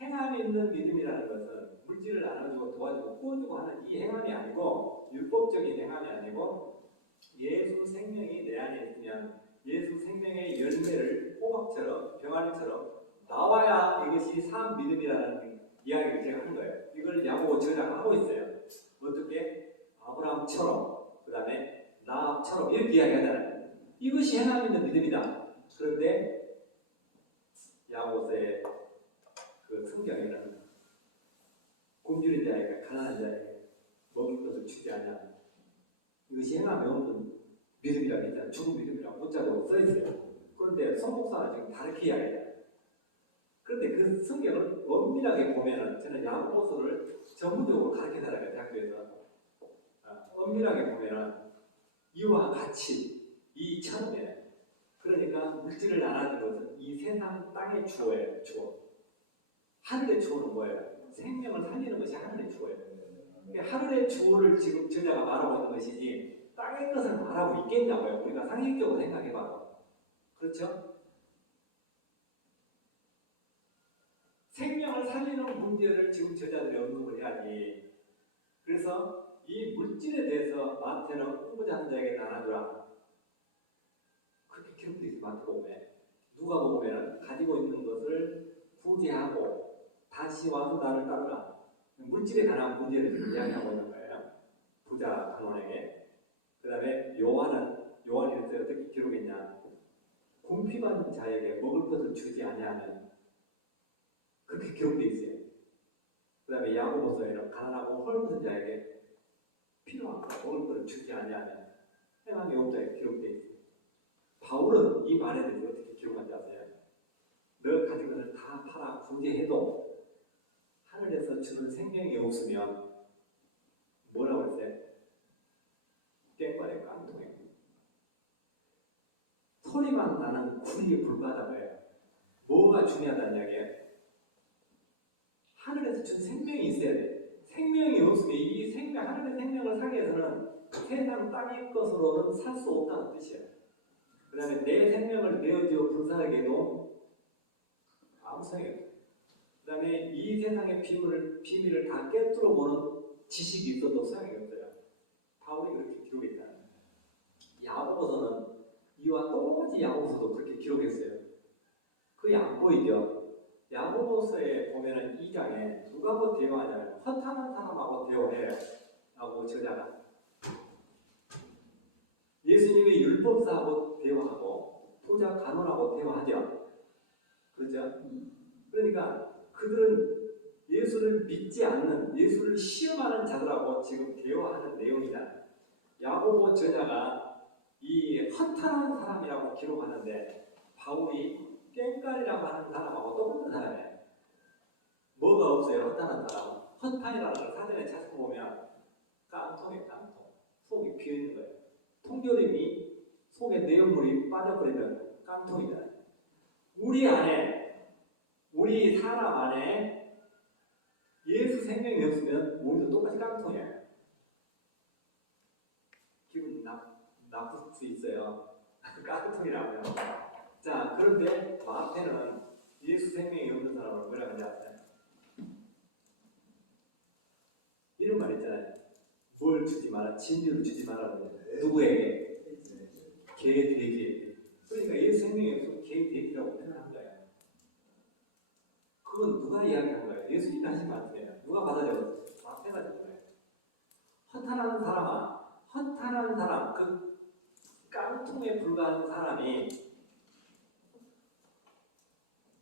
행함이 있는 믿음이라는 것은 물질을 나눠주고 도와주고 구워주고 하는 이 행함이 아니고 율법적인 행함이 아니고 예수 생명이 내 안에 있으면 예수 생명의 열매를 호박처럼 병아리처럼 나와야 이것이 산 믿음이라는 이야기를 제가 한 거예요. 이걸 야고보 저자가 하고 있어요. 어떻게? 아브라함처럼 그 다음에 나처럼 이렇게 이야기하잖아요. 이것이 행함 있는 믿음이다. 그런데 야고보서의 그 성경에는 굶주린 자에게 가난한 자에게 먹을 것을 주지 않냐. 이것이 행함이 없는 믿음이라고 했잖아요. 죽은 믿음이라고 문자적으로 써있어요. 그런데 성목사는 지금 다르게 이야기해요. 그런데 그 성경을 엄밀하게 보면은 저는 야고보서를 전문적으로 가르쳐달라고요. 대학교에서. 엄밀하게 보면은 이와 같이 이 처음에 그러니까 물질을 나눠주는 것은 이 세상 땅의 주어예요. 주어. 하늘의 주어는 뭐예요? 생명을 살리는 것이 하늘의 주어예요. 그러니까 하늘의 주어를 지금 저자가 말하고 있는 것이지 땅의 것을 말하고 있겠냐고요. 우리가 상식적으로 생각해봐도. 그렇죠? 생명을 살리는 문제를 지금 저자들이 언급을 해야지. 그래서 이 물질에 대해서 마태는 후보자 한 자에게 나눠주라. 그렇게 기록되어 있어요. 마태복음에. 누가 보면 가지고 있는 것을 부재하고 다시 와서 나를 따르라. 물질에 관한 문제를 이야기하고 있는 거예요. 부자 간원에게. 그 다음에 요한이 어떻게 기록했냐. 궁핍한 자에게 먹을 것을 주지 아니하면 그렇게 기록되어 있어요. 그 다음에 야고보서에는 가난하고 헐벗은 자에게 필요한 먹을 것을 주지 아니하면 행함이 없다고 기록되어 있어요. 바울은 이 말에 대해서 어떻게 기록한지 아세요? 너 가진 것을 다 팔아 구제해도 하늘에서 주는 생명이 없으면 뭐라고 했어요? 깽판에 깡통에 소리만 나는 구리에 불과하다고 해요. 뭐가 중요하다는 이야기예요? 하늘에서 준 생명이 있어야 돼. 생명이 없으면 이 생명, 하늘의 생명을 살기 위해서는 세상 땅의 것으로는 살 수 없다는 뜻이에요. 그 다음에 내 생명을 내어주어 불사르게 해도 아무 소용이 없어요. 그 다음에 이 세상의 비밀을 다 깨뚫어 보는 지식이 있어도 소용이 없어요. 바울이 그렇게 기록했다. 야고보서는 이와 똑같이 야고보서도 그렇게 기록했어요. 그게 안 보이죠? 야고보서에 보면은 2장에 누가하고 대화하잖아요. 허탄한 사람하고 대화해요. 라고 저자가. 예수님의 율법사하고 대화하고 토자 간원하고 대화하죠. 그렇죠? 그러니까 그들은 예수를 믿지 않는, 예수를 시험하는 자들하고 지금 대화하는 내용이다. 야고보 저자가 이 허탄한 사람이라고 기록하는데 바울이 깽깔이라고 하는 사람하고 똑같은 사람이에요. 뭐가 없어요? 허탄한 사람은? 허탄이라는 걸 사전에 찾아보면 깡통이에요. 깡통. 속이 비어있는 거예요. 통조림이 속에 내용물이 빠져버리면 깡통이잖아요. 우리 안에, 우리 사람 안에 예수 생명이 없으면 우리도 똑같이 깡통이에요. 기분 나쁠 수 있어요. 깡통이라고요. 자, 그런데 마태는 예수 생명이 없는 사람을 뭐라고 하지 않아요? 이런 말 있잖아요. 뭘 주지 마라, 진리를 주지 마라. 누구에게? 개돼지에게. 그러니까 예수 생명이 없으면 개돼지라고 표현한 거예요. 그건 누가 이야기한 거예요? 예수 일하신 말씀이에요. 누가 받아들였어요? 마태가 준 거예요. 허탄한 사람아, 허탄한 사람, 그 깡통에 불과한 사람이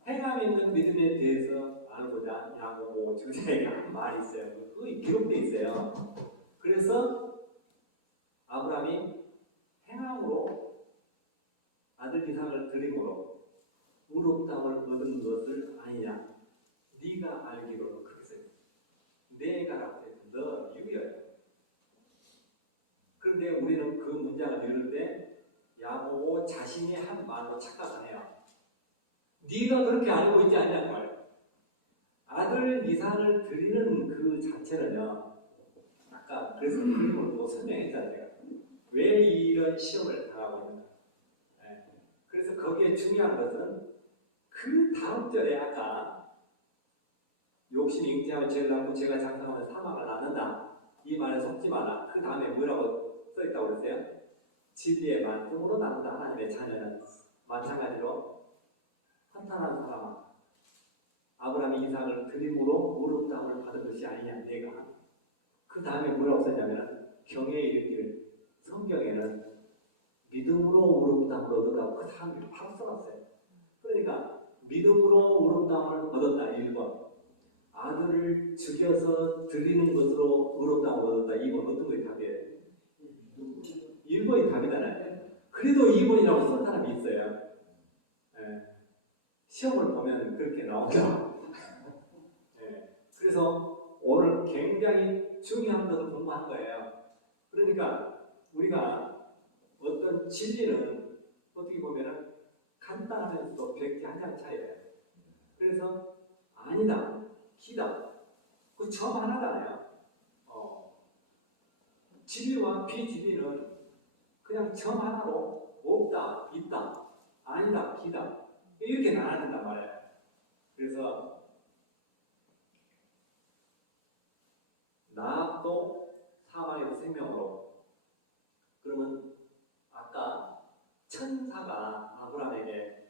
행함 있는 믿음에 대해서 알고자 야고보 주자에게 한 말이 있어요. 그게 기록되어 있어요. 그래서 아브라함이 행함으로 아들 이삭을 드림으로 의롭다함을 얻은 것을 아니냐. 네가 알기로는 그렇게 써요. 내가라고 해요. 너 유예요. 그런데 우리는 그 문장을 읽을 때 야고보 자신이 한 말로 착각하네요. 네가 그렇게 알고 있지 않냐는 말이에요. 아들 이삭을 드리는 그 자체는요. 아까 그래서 그림으로 또 설명했잖아요. 왜 이런 시험을 당하고 있는가. 네. 그래서 거기에 중요한 것은 그 다음 절에 아까 욕심이 잉태하면 죄를 낳고 죄가 장성하면 사망을 낳는다. 이 말에 속지 마라. 그 다음에 뭐라고 써있다고 그랬어요? 진리의 말씀으로 낳는다. 하나님의 자녀는 마찬가지로 허탄한 사람아, 아브라함이 이삭을 드림으로 의롭다함을 받은 것이 아니냐. 내가 그 다음에 뭐라고 썼냐면 경외에 이르기를 성경에는 믿음으로 의롭다함을 얻었다고 그 다음에 바로 써놨어요. 그러니까 믿음으로 의롭다함을 얻었다. 1번 아들을 죽여서 드리는 것으로 의롭다함을 얻었다. 2번 어떤 것이 답이에요? 1번이 답이잖아요. 그래도 2번이라고 쓴 사람이 있어요. 네. 시험을 보면 그렇게 나온다. 네. 그래서 오늘 굉장히 중요한 것을 공부한 거예요. 그러니까 우리가 어떤 진리는 어떻게 보면 간단하면서도 백지 한 장 차이예요. 그래서 아니다, 기다, 그 점 하나잖아요. 진리와 비진리는 그냥 점 하나로 없다, 있다, 아니다, 기다 이렇게 나눠진단 말이에요. 그래서 나도 사망의 생명으로 그러면 아까 천사가 아브라함에게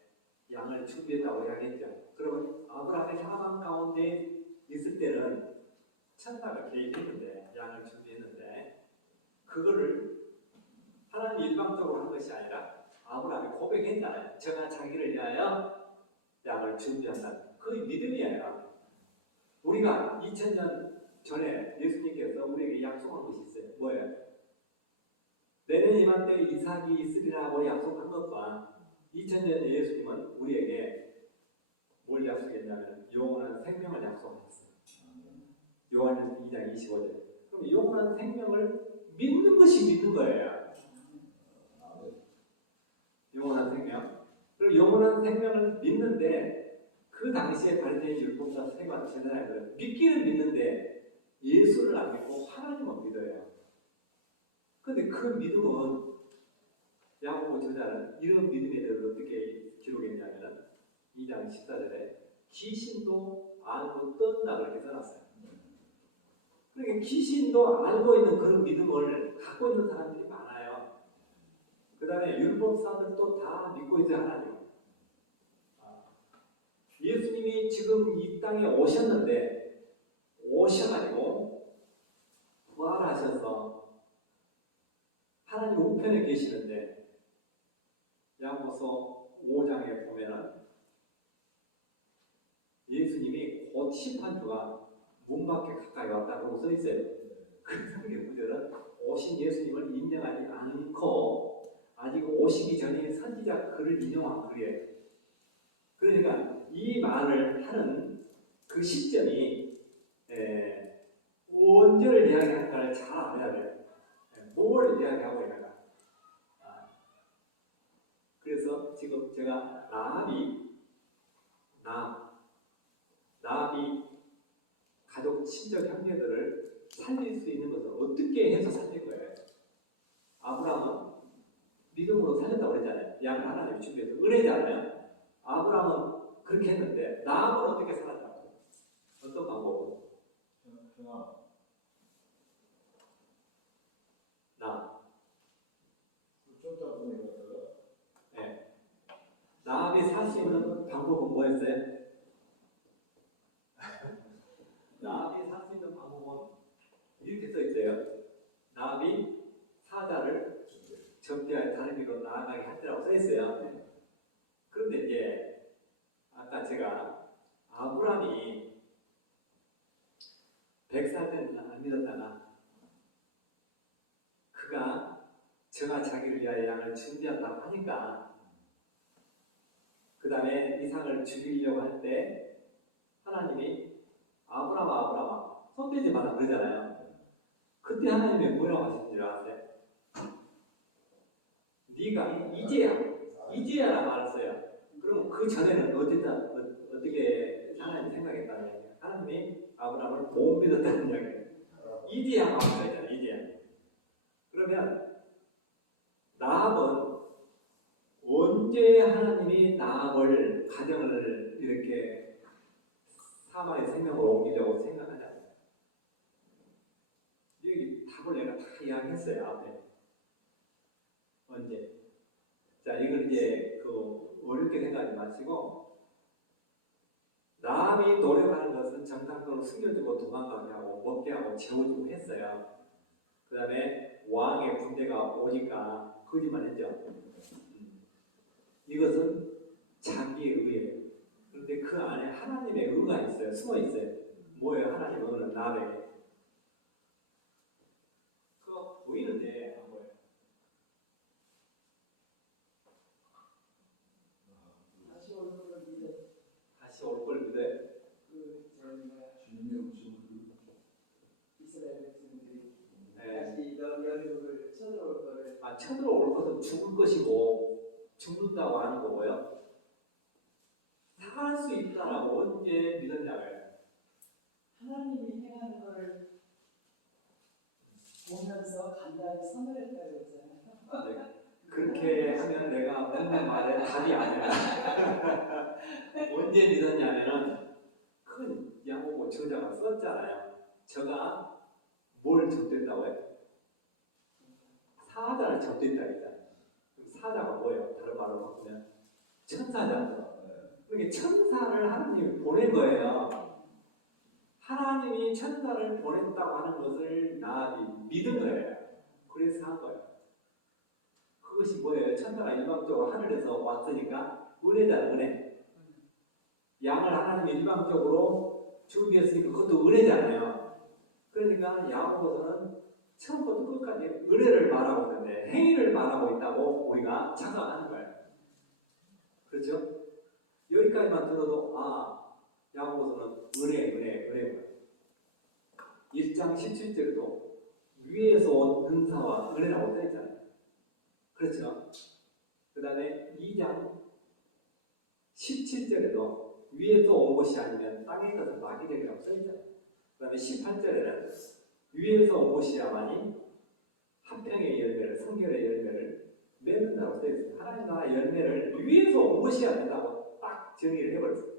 양을 준비했다고 이야기했죠. 그러면 아브라함의 사망 가운데 있을 때는 천사가 개입했는데 양을 준비했는데 그거를 하나님 일방적으로 한 것이 아니라 아브라함이 고백했잖아요. 저가 자기를 위하여 양을 준비한다. 그게 믿음이에요. 우리가 2000년 전에 예수님께서 우리에게 약속한 것이 있어요. 뭐예요? 내년 이맘때 이삭이 있으리라고 약속한 것과 2000년 예수님은 우리에게 뭘 약속했냐면 영원한 생명을 약속했어요. 요한일서 2장 25절. 그럼 영원한 생명을 믿는 것이 믿는 거예요. 영원한 생명. 그럼 영원한 생명을 믿는데 그 당시에 바리새인 율법사 세관 제사장들은 믿기는 믿는데 예수를 안 믿고 하나님만 믿어요. 그런데 그 믿음은 야고보 저자는 이런 믿음에 대해서 어떻게 기록했냐면 2장 14절에 귀신도 알고 떤다 그렇게 써놨어요. 그러니까 귀신도 알고 있는 그런 믿음을 갖고 있는 사람들이 많아요. 그 다음에 율법사들도 다 믿고 있어요. 하나님. 예수님이 지금 이 땅에 오셨는데 오셔가지고 부활하셔서 하나님 우편에 계시는데 야고보서 5장에 보면은 예수님이 곧 심판주가 문 밖에 가까이 왔다고 써 있어요. 그 성경 구절은 오신 예수님을 인정하지 않고 아직 오시기 전에 선지자 글을 인용한 글이에요. 그러니까 이 말을 하는 그 시점이 언제를 이야기할까를 잘 알아야 돼요. 뭘 이야기하고 있는가. 그래서 지금 제가 나합이 가족, 친척, 형제들을 살릴 수 있는 것을 어떻게 해서 살린 거예요? 아브라함은 믿음으로 살렸다고 그랬잖아요. 양을 하나님이 준비해서 은혜잖아요. 아브라함은 그렇게 했는데 나합은 어떻게 살았다고? 어떤 방법으로? 네. 나합이 살 수 있는 방법은 뭐였어요? 나합이 살 수 있는 방법은 이렇게 써 있어요. 나합이 사자를 접대하여 다른 길로 나아가게 하더라고 써 있어요. 그런데 이제 아까 제가 아브라함이 100살 때는 안 믿었다가 그가 저가 자기를 위하여 양을 준비한다고 하니까 그 다음에 이삭을 죽이려고 할 때 하나님이 아브라함아 손 떼지 마라 그러잖아요. 그때 하나님이 뭐라고 하신 줄 아세요? 네가 이제야라 말을 써요. 그럼 그 전에는 어떻게 하나님 생각했다는 얘기예요? 하나님이 아브라함을 못 믿었다는 이야기예요. 이제야 말을 써요. 이제야. 그러면 나합은 언제 하나님이 나합을 가정을 이렇게 사망의 생명으로 옮기려고 생각하냐? 여기 답을 내가 다 이야기했어요. 앞에. 언제? 자, 이걸 이제 어렵게 생각하지 마시고 나합이 노력하는 것은 정탐꾼을 숨겨주고 도망가게 하고 먹게 하고 재워주고 했어요. 그 다음에 왕의 군대가 오니까 거짓말 했죠. 이것은 자기의 의예요. 그런데 그 안에 하나님의 의가 있어요. 숨어 있어요. 뭐예요? 하나님의 의는 나에게. 그거 보이는데 안 보여요. 다시 올 걸 믿어요. 주님의 이스라엘 다시 여리고를 쳐들어올 거를. 쳐들어올 것은 죽을 것이고 죽는다고 하는 거고요. 살아날 수 있다라고 언제 믿었냐고요. 하나님이 행하는 거를 보면서 간단히 선언했다고 했잖아요. 그렇게 하면 내가 묻는 말에 답이 아니라 언제 믿었냐면은 큰 야고보 저자가 썼잖아요. 저가 뭘 접됐다고요? 사자를 접됐다 했잖아요. 사자가 뭐예요? 다른 말로 바꾸면 천사잖아요. 그러니까 천사를 하나님이 보낸 거예요. 하나님이 천사를 보냈다고 하는 것을 나합이 믿은 거예요. 그래서 한 거예요. 그것이 뭐예요? 천사가 일방적으로 하늘에서 왔으니까 은혜잖아, 은혜. 양을 하나님이 일방적으로 준비했으니까 그것도 은혜잖아요. 그러니까 야고보서는 처음부터 끝까지 은혜를 말하고 있는데 행위를 말하고 있다고 우리가 착각하는 거예요. 그렇죠? 여기까지만 들어도 야고보서는 은혜. 1장 17절에도 위에서 온 은사와 은혜라고 써있잖아요. 그렇죠? 그 다음에 2장 17절에도 위에서 온 것이 아니면 땅의 것은 마귀적이라고 써있잖아요. 그 다음에 18절에는 위에서 온 것이야만이 한평의 열매를, 성결의 열매를 맺는다고 써있어요. 하나님 나라 열매를 위에서 온 것이야 된다고 딱 정의를 해버렸어요.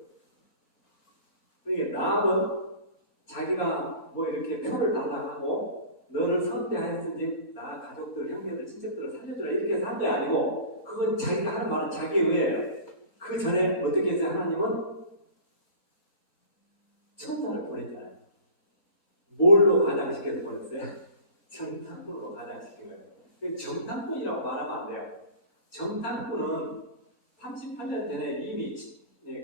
그러니까 나합은 자기가 뭐 이렇게 표를 달라하고 너를 선대하였으니 나 가족들, 형제들, 친척들을 살려주라 이렇게 해서 한 게 아니고 그건 자기가 하는 말은 자기 의예요. 그 전에 어떻게 했어요? 하나님은 천사를 보냈잖아요. 뭘로 가장시켜서 보냈어요? 정탐꾼으로 가장시킨 거예요. 정탐꾼이라고 말하면 안 돼요. 정탐꾼은 38년 전에 이미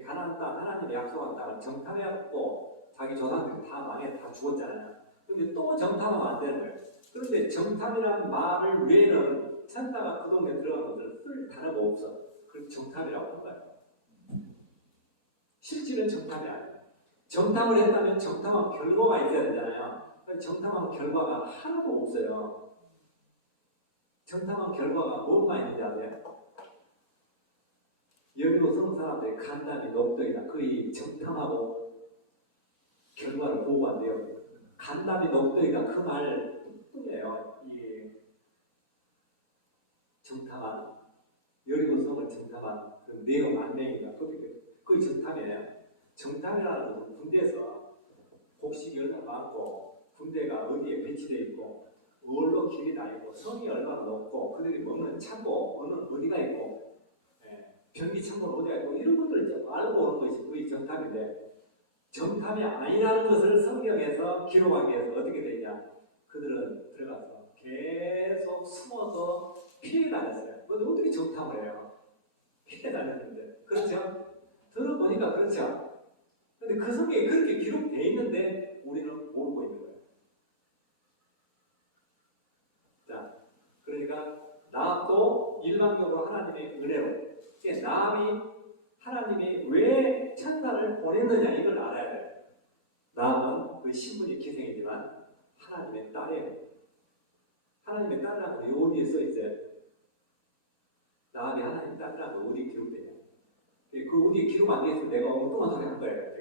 가나안 땅, 하나님의 약속한 땅을 정탐해갖고 자기 조상들이 다 망해 다 죽었잖아요. 근데 또 정탐하면 안 되는 거예요. 그런데 정탐이라는 말을 외에는 천사가 그 동네에 들어간 것을 쓸 단어가 없어. 그래서 정탐이라고 한 거예요. 실질은 정탐이 아니에요. 정탐을 했다면 정탐한 결과가 있어야 되잖아요. 정탐한 결과가 하나도 없어요. 정탐한 결과가 뭐가 있는지 아세요? 여기로 성 사람들이 간담이 넉덕이다. 거의 정탐하고 결과를 보고한대요. 간담이 넉덕이다. 그 말 뿐이에요. 이 정탐한 여리고성을 정탐한 그 내용 안내인가 거의 정탐이에요. 정탐이라는 것은 군대에서 곡식이 얼마나 많고 군대가 어디에 배치되어 있고 어디로 길이 다니고 성이 얼마나 높고 그들이 먹는 창고 어디가 있고 변기 창고는 어디가 있고 이런 것들을 좀 알고 오는 것이 거의 정탐인데 정탐이 아니라는 것을 성경에서 기록하기 위해서 어떻게 되냐 그들은 들어가서 계속 숨어서 피해 다녔어요. 근데 어떻게 정탐을 해요? 피해 다녔는데 그렇죠? 들어보니까 그렇죠? 근데 그 성경에 그렇게 기록되어 있는데 우리는 모르고 있는 거예요. 자, 그러니까 나도 일반적으로 하나님의 은혜로 나함이 하나님이 왜 천사를 보냈느냐 이걸 알아야 돼요. 나함은 그 신분이 기생이지만 하나님의 딸이에요. 하나님의 딸이라는 거 어디에 써 있어요? 나함이 하나님의 딸이라는 거 어디에 기록되냐? 그 어디에 기록 안 돼 있으면 내가 엉뚱한 소리 한 거예요.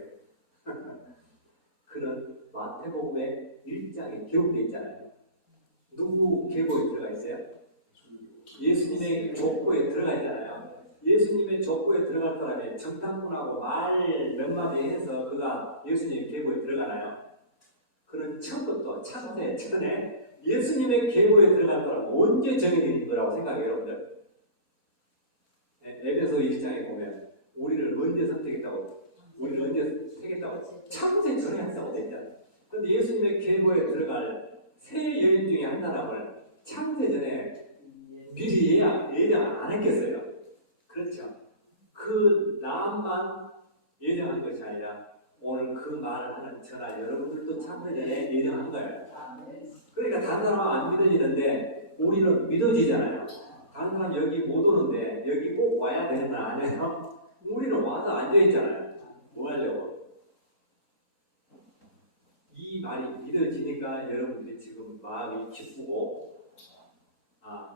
그는 마태복음의 1장에 기록되어 있잖아요. 누구 계보에 들어가 있어요? 예수님의 족보에 들어가 있잖아요. 예수님의 족보에 들어갈 사람이 정탐꾼하고 말 몇 마디 해서 그가 예수님의 계보에 들어가나요? 그는 처음부터 창세 전에 예수님의 계보에 들어갈 사람은 언제 정해진 거라고 생각해요, 여러분들? 에베소 1장에 보면 우리를 언제 선택했다고? 우리를 언제 택했다고? 창세 전에 했다고 됐잖아요. 그런데 예수님의 계보에 들어갈 세 여인 중에 한 사람을 창세 전에 미리 예정 안 했겠어요. 그렇죠. 그 나만 예정한 것이 아니라 오늘 그 말을 하는 저나 여러분들도 창세 전에 예정한 거예요. 그러니까 다른 사람은 안 믿어지는데 우리는 믿어지잖아요. 다른 사람 여기 못 오는데 여기 꼭 와야 되는 건 아니에요. 우리는 와서 앉아있잖아요. 뭐 하려고? 이 말이 믿어지니까 여러분들이 지금 마음이 기쁘고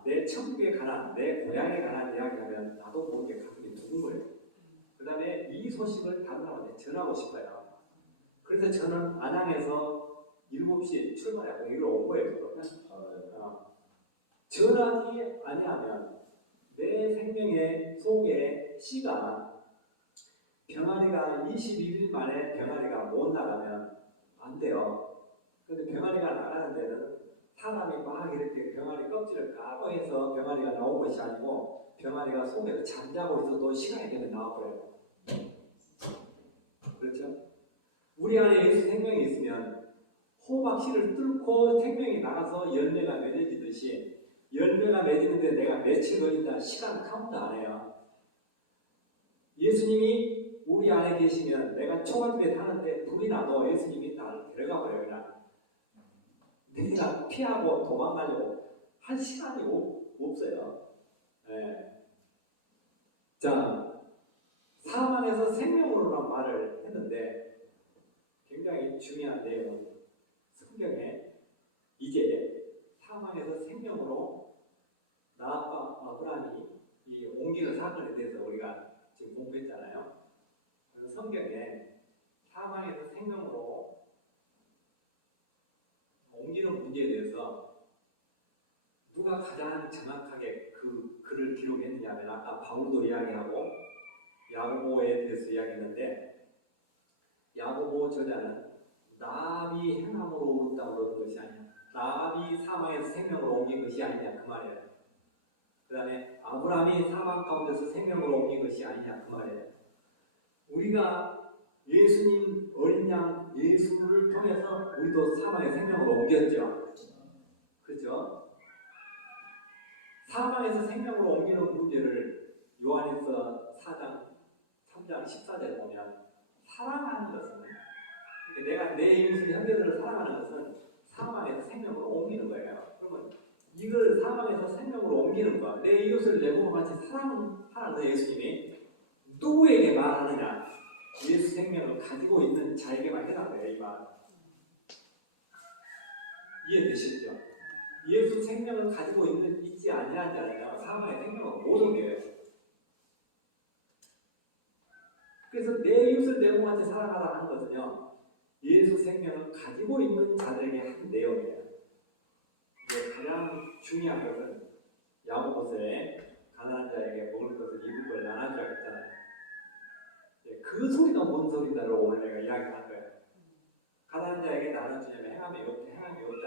내 천국에 관한, 내 고향에 관한 이야기하면 나도 모르게 가슴이 두근 거예요. 그 다음에 이 소식을 다른 사람한테 전하고 싶어요. 그래서 저는 안양에서 7시에 출발하고 이걸 온 거예요. 전하지 아니하면 내 생명의 속에 씨가 병아리가 21일 만에 병아리가 못 나가면 안 돼요. 근데 병아리가 나가는 데는 사람이 막 이렇게 병아리 껍질을 까고 해서 병아리가 나온 것이 아니고 병아리가 속에서 잠자고 있어도 시간이 되면 나와버려요. 그렇죠? 우리 안에 예수 생명이 있으면 호박씨를 뚫고 생명이 나가서 열매가 맺어지듯이 열매가 맺는데 내가 며칠 걸린다 시간 카운트 안 해요. 예수님이 우리 안에 계시면 내가 초가집에 사는데 불이 나도 예수님이 나를 데려가 버려요. 그냥 내가 피하고 도망가려고 할 시간이 없어요. 네. 자, 사망에서 생명으로란 말을 했는데 굉장히 중요한 내용은 성경에 이제 사망에서 생명으로 나아빠 아브라함이 이 옮기는 사건에 대해서 우리가 지금 공부했잖아요. 성경에 사망에서 생명으로 옮기는 문제에 대해서 누가 가장 정확하게 그 글을 기록했느냐 하면 아까 바울도 이야기하고 야고보에 대해서 이야기했는데 야고보 저자는 나비 행함으로 오른다고 그런 것이 아니야. 나비 사망에서 생명으로 옮긴 것이 아니냐 그 말이에요. 그 다음에 아브라함이 사망 가운데서 생명으로 옮긴 것이 아니냐 그 말이에요. 우리가 예수님 어린 양 예수를 통해서 우리도 사망의 생명으로 옮겼죠. 그렇죠? 사망에서 생명으로 옮기는 문제를 요한에서 4장 3장 14절에 보면 사랑하는 것은 내가 내 이웃을 형제들을 사랑하는 것은 사망에서 생명으로 옮기는 거예요. 그러면 이걸 사망에서 생명으로 옮기는 거, 내 이웃을 내 몸과 같이 사랑하는 예수님이 누구에게 말하느냐? 예수 생명을 가지고 있는 자에게만 해당돼요. 이 말. 이해되시죠? 예수 생명을 가지고 있지 아니한 자는요 사망의 생명을 못 얻어요. 그래서 내 이웃을 내 몸같이 살아가라 하는 것은요 예수 생명을 가지고 있는 자들에게 한 내용이에요. 가장 중요한 것은 야고보서에 가난한 자에게 먹을 것을 입을 걸 나눠주라 했잖아요. 그 소리가 뭔 소리다를 오늘 내가 이야기할 거예요. 가난한 자에게 나눠주냐면 행함이 없다.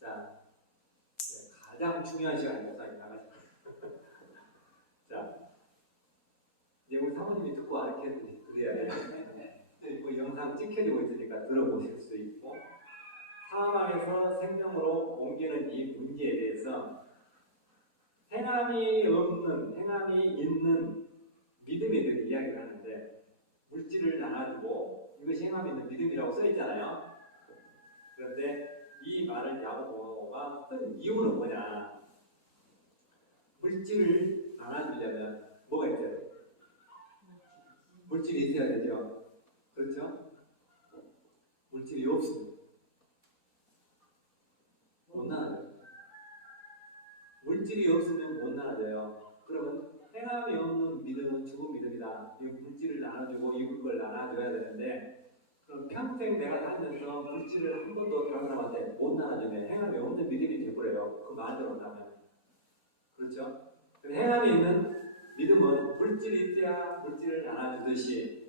자, 가장 중요한 시간에 목사님 나가죠. 자, 이제 우리 사모님이 듣고 알겠는지 그래야 돼요. 뭐 영상 찍혀지고 있으니까 들어보실 수 있고, 사망에서 생명으로 옮기는 이 문제에 대해서 행함이 있는 믿음에 대해 이야기를 하는데, 물질을 나눠주고 이것이 행함이 있는 믿음이라고 써 있잖아요. 그런데 이 말을 야고보가 쓴 이유는 뭐냐? 물질을 나눠주려면 뭐가 있어요? 물질이 있어야 되죠. 그렇죠? 물질이 없으면 못 나눠져요. 물질이 없으면 못 나눠져요. 그러면 행함이 없는 믿음은 죽은 믿음이다. 이 물질을 나눠주고 입을 걸 나눠줘야 되는데, 그럼 평생 내가 살면서 물질을 한 번도 다른 사람한테 못 나눠주면 행함이 없는 믿음이 되버려요. 그 말대로 나면. 그렇죠? 행함이 있는 믿음은 물질이 있어야 물질을 나눠주듯이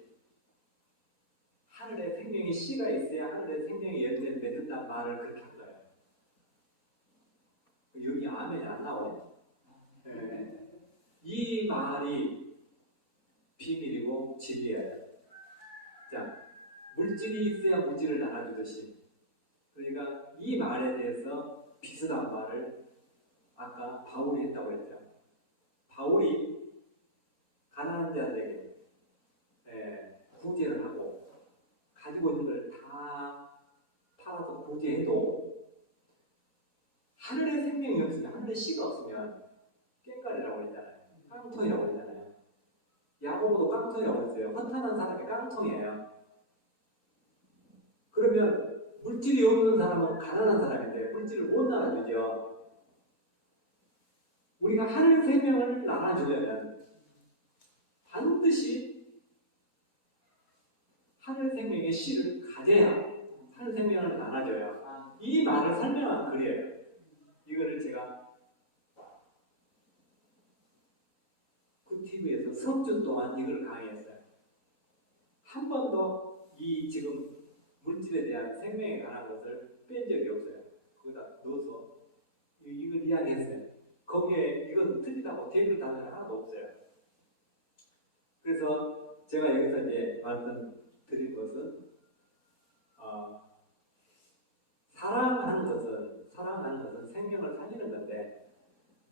하늘에 생명의 씨가 있어야 하늘에 생명의 열매를 맺는다는 말을 그렇게 한 거예요. 여기 아멘이 안 나와요. 네. 이 말이 비밀이고 진리예요. 자, 물질이 있어야 물질을 나눠주듯이, 그러니까 이 말에 대해서 비슷한 말을 아까 바울이 했다고 했죠. 바울이 가난한 자들에게 구제를 하고 가지고 있는 걸 다 팔아서 구제해도 하늘의 생명이 없으면, 하늘의 씨가 없으면 깽가리라고 했잖아요. 깡통이라고 했잖아요. 야고보도 깡통이라고 했어요. 허탄한 사람이 깡통이에요. 그러면 물질이 없는 사람은 가난한 사람인데 물질을 못 나눠주죠. 우리가 하늘 생명을 나눠주려면 반드시 하늘 생명의 씨를 가져야 하늘 생명을 나눠줘요. 이 말을 설명한 글이에요. 이거를 제가 굿TV에서 석 주 동안 이걸 강의했어요. 한 번도 이 지금 물질에 대한 생명에 관한 것을 뺀 적이 없어요. 거기다 넣어서 이걸 이야기했어요. 거기에 이건 틀리다고 댓글 단어가 하나도 없어요. 그래서 제가 여기서 이제 말씀드릴 것은 사랑하는 것은 생명을 살리는 건데,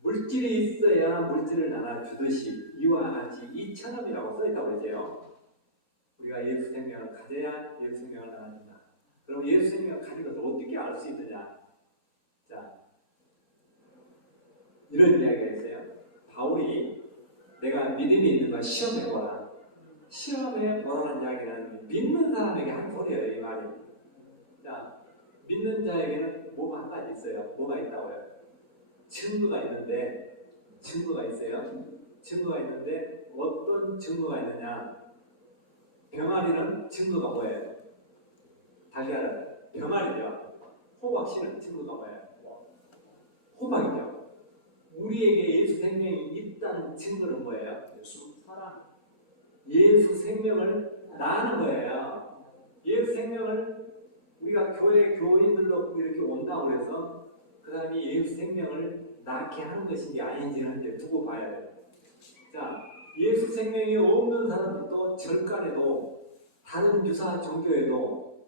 물질이 있어야 물질을 나눠주듯이 이와 같이 이처럼이라고 써있다고 그러죠. 우리가 예수 생명을 가져야 예수 생명을 나눠준다. 그럼 예수 생명을 가진 것을 어떻게 알 수 있느냐? 자, 이런 이야기가 있어요. 바울이 내가 믿음이 있는가 시험해보라. 시험해보라는 이야기는 믿는 사람에게 한 소리예요, 이 말이. 자, 믿는 자에게는 뭐가 한 가지 있어요. 뭐가 있다고요? 증거가 있는데, 증거가 있어요. 증거가 있는데 어떤 증거가 있느냐? 병아리는 증거가 뭐예요? 다시 하라. 병아리죠. 호박씨는 증거가 뭐예요? 호박이죠. 우리에게 예수 생명이 있다는 증거는 뭐예요? 사랑. 예수 생명을 나는 거예요. 예수 생명을 우리가 교인들로 이렇게 온다고 해서 그 사람이 예수 생명을 낳게 하는 것인지 아닌지는 이제 두고 봐야 돼요. 자, 예수 생명이 없는 사람들도 절간에도 다른 유사 종교에도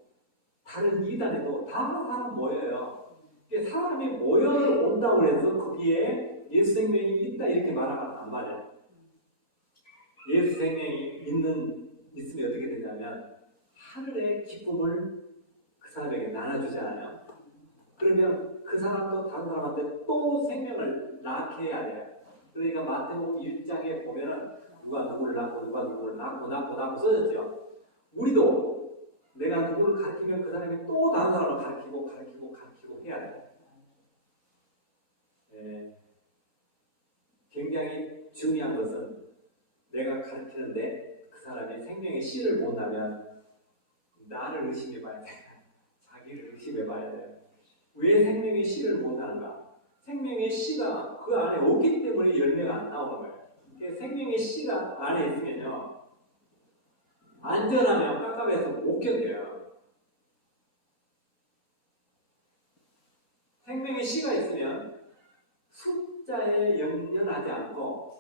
다른 이단에도 다 사람 모여요. 사람이 모여 온다고 해서 거기에 예수 생명이 있다 이렇게 말하면 안 맞아요. 예수 생명이 있으면 어떻게 되냐면 하늘의 기쁨을 그 사람에게 나눠주잖아요. 그러면 그 사람도 다른 사람한테 또 생명을 낳게 해야 돼요. 그러니까 마태복음 1장에 보면은 누가 누구를 낳고 누가 누구를 낳고 써졌죠. 우리도 내가 누구를 가르치면 그 사람이 또 다른 사람을 가르치고 해야 돼. 예, 굉장히 중요한 것은 내가 가르치는데 그 사람이 생명의 씨를 본다면 나를 의심해 봐야 돼. 자기를 의심해 봐야 돼. 왜 생명의 씨를 못하는가? 생명의 씨가 그 안에 없기 때문에 열매가 안 나오는 거예요. 그러니까 생명의 씨가 안에 있으면요, 안전하면 깝깝해서 못 견뎌요. 생명의 씨가 있으면 숫자에 연연하지 않고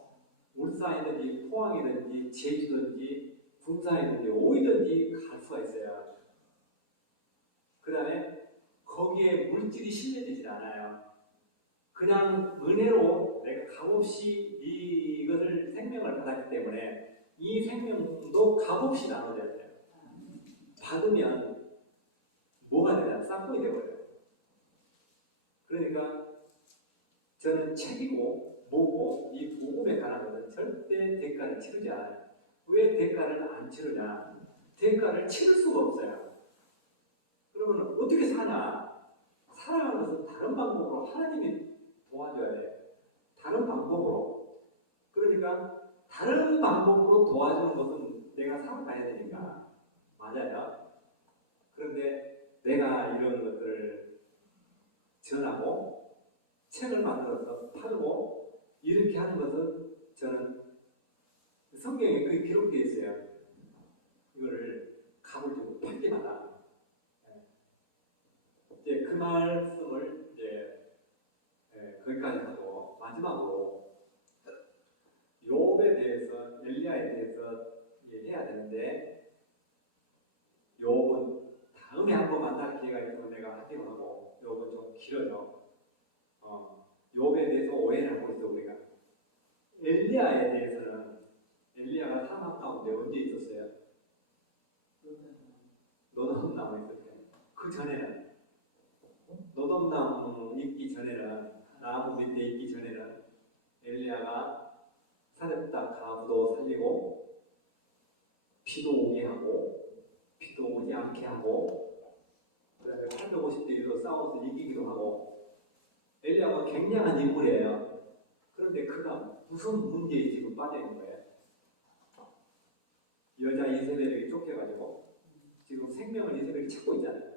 울산이든지 포항이든지 제주든지 군산이든지 어디든지 갈 수가 있어요. 그 다음에 거기에 물질이 실려지지 않아요. 그냥 은혜로 내가 값없이 이것을 생명을 받았기 때문에 이 생명도 값없이 나눠져야 돼요. 받으면 뭐가 되냐? 쌍둥이 되어버려요. 그러니까 저는 책이고 뭐고 이 복음에 관한 것은 절대 대가를 치르지 않아요. 왜 대가를 안 치르냐? 대가를 치를 수가 없어요. 그러면 어떻게 사냐? 살아가는 것은 다른 방법으로 하나님이 도와줘야 돼. 다른 방법으로. 그러니까 다른 방법으로 도와주는 것은 내가 살아가야 되니까. 맞아요. 그런데 내가 이런 것들을 전하고 책을 만들어서 팔고 이렇게 하는 것은 저는 성경에 그게 기록되어 있어요. 이거를 값을 주고 팔 때마다 이제 그 말씀을 이제 거기까지 하고 마지막으로 욥에 대해서 엘리야에 대해서 해야 되는데 욥은 다음에 한번 만날 기회가 있으면 내가 하기로 하고 욥은 좀 길어요. 욥에 대해서 오해를 하고 있어 우리가. 엘리야에 대해서는 엘리야가 사막 가운데 언제 있었어요? 노동나무 있을 때. 그 전에는 노동나무 있기 전에는 나무 밑에 있기 전에는 엘리야가 사렙다 가부도 살리고 비도 오게 하고 비도 오지 않게 하고 그다음에 850대 유로 싸워서 이기기도 하고 엘리야가 굉장한 인물이에요. 그런데 그가 무슨 문제에 지금 빠져 있는 거예요? 여자 이세벨에게 쫓겨가지고 지금 생명을 이세벨이 찾고 있잖아요.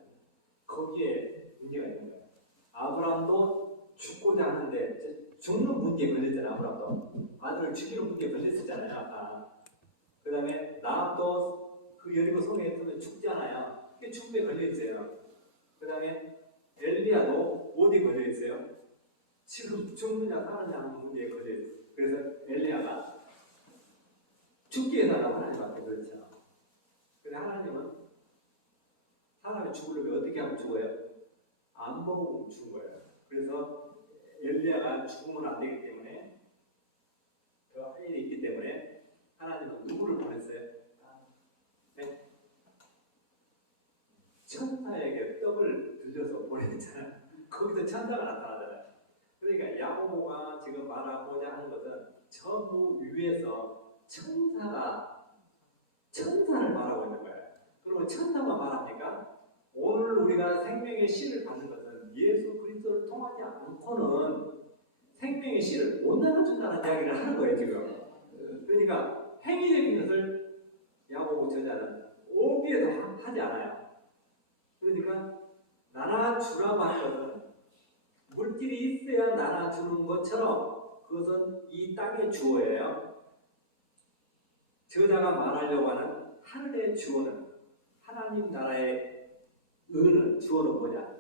거기에 문제가 있는 거예요. 아브라함도 죽고자 하는데 죽는 문제에 걸렸잖아요. 아브라함도 아들을 죽이는 문제에 걸렸었잖아요. 아까. 그 다음에 나도 그 여리고 성에 있으면 죽잖아요. 그게 죽음에 걸려있어요. 그 다음에 엘리야도 어디 걸려있어요? 지금 죽느냐 사느냐 하는 문제에 걸려있어요. 그래서 엘리야가 죽기 위해서는 하나님한테 그렇죠. 근데 하나님은 사람이 죽으려면 어떻게 하면 죽어요? 안 먹으면 죽은 거예요. 그래서 엘리야가 죽으면 안 되기 때문에 더 할 일이 있기 때문에 하나님은 누구를 보냈어요? 네? 천사에게 떡을 들려서 보냈잖아요. 거기서 천사가 나타나잖아요. 그러니까 야고보가 지금 말하고자 하는 것은 전부 위에서 천사를 말하고 있는 거예요. 그러면 천사만 말합니까? 오늘 우리가 생명의 씨를 받는 것은 예수 그리스도를 통하지 않고는 생명의 씨를 못 나눠준다는 이야기를 하는 거예요 지금. 그러니까 행위적인 것을 야고보 저자는 어디에도 하지 않아요. 그러니까 나눠주라고 하는 것은 물질이 있어야 나눠주는 것처럼 그것은 이 땅의 주어예요. 저자가 말하려고 하는 하늘의 주어는 하나님 나라의 의는 주어는 뭐냐?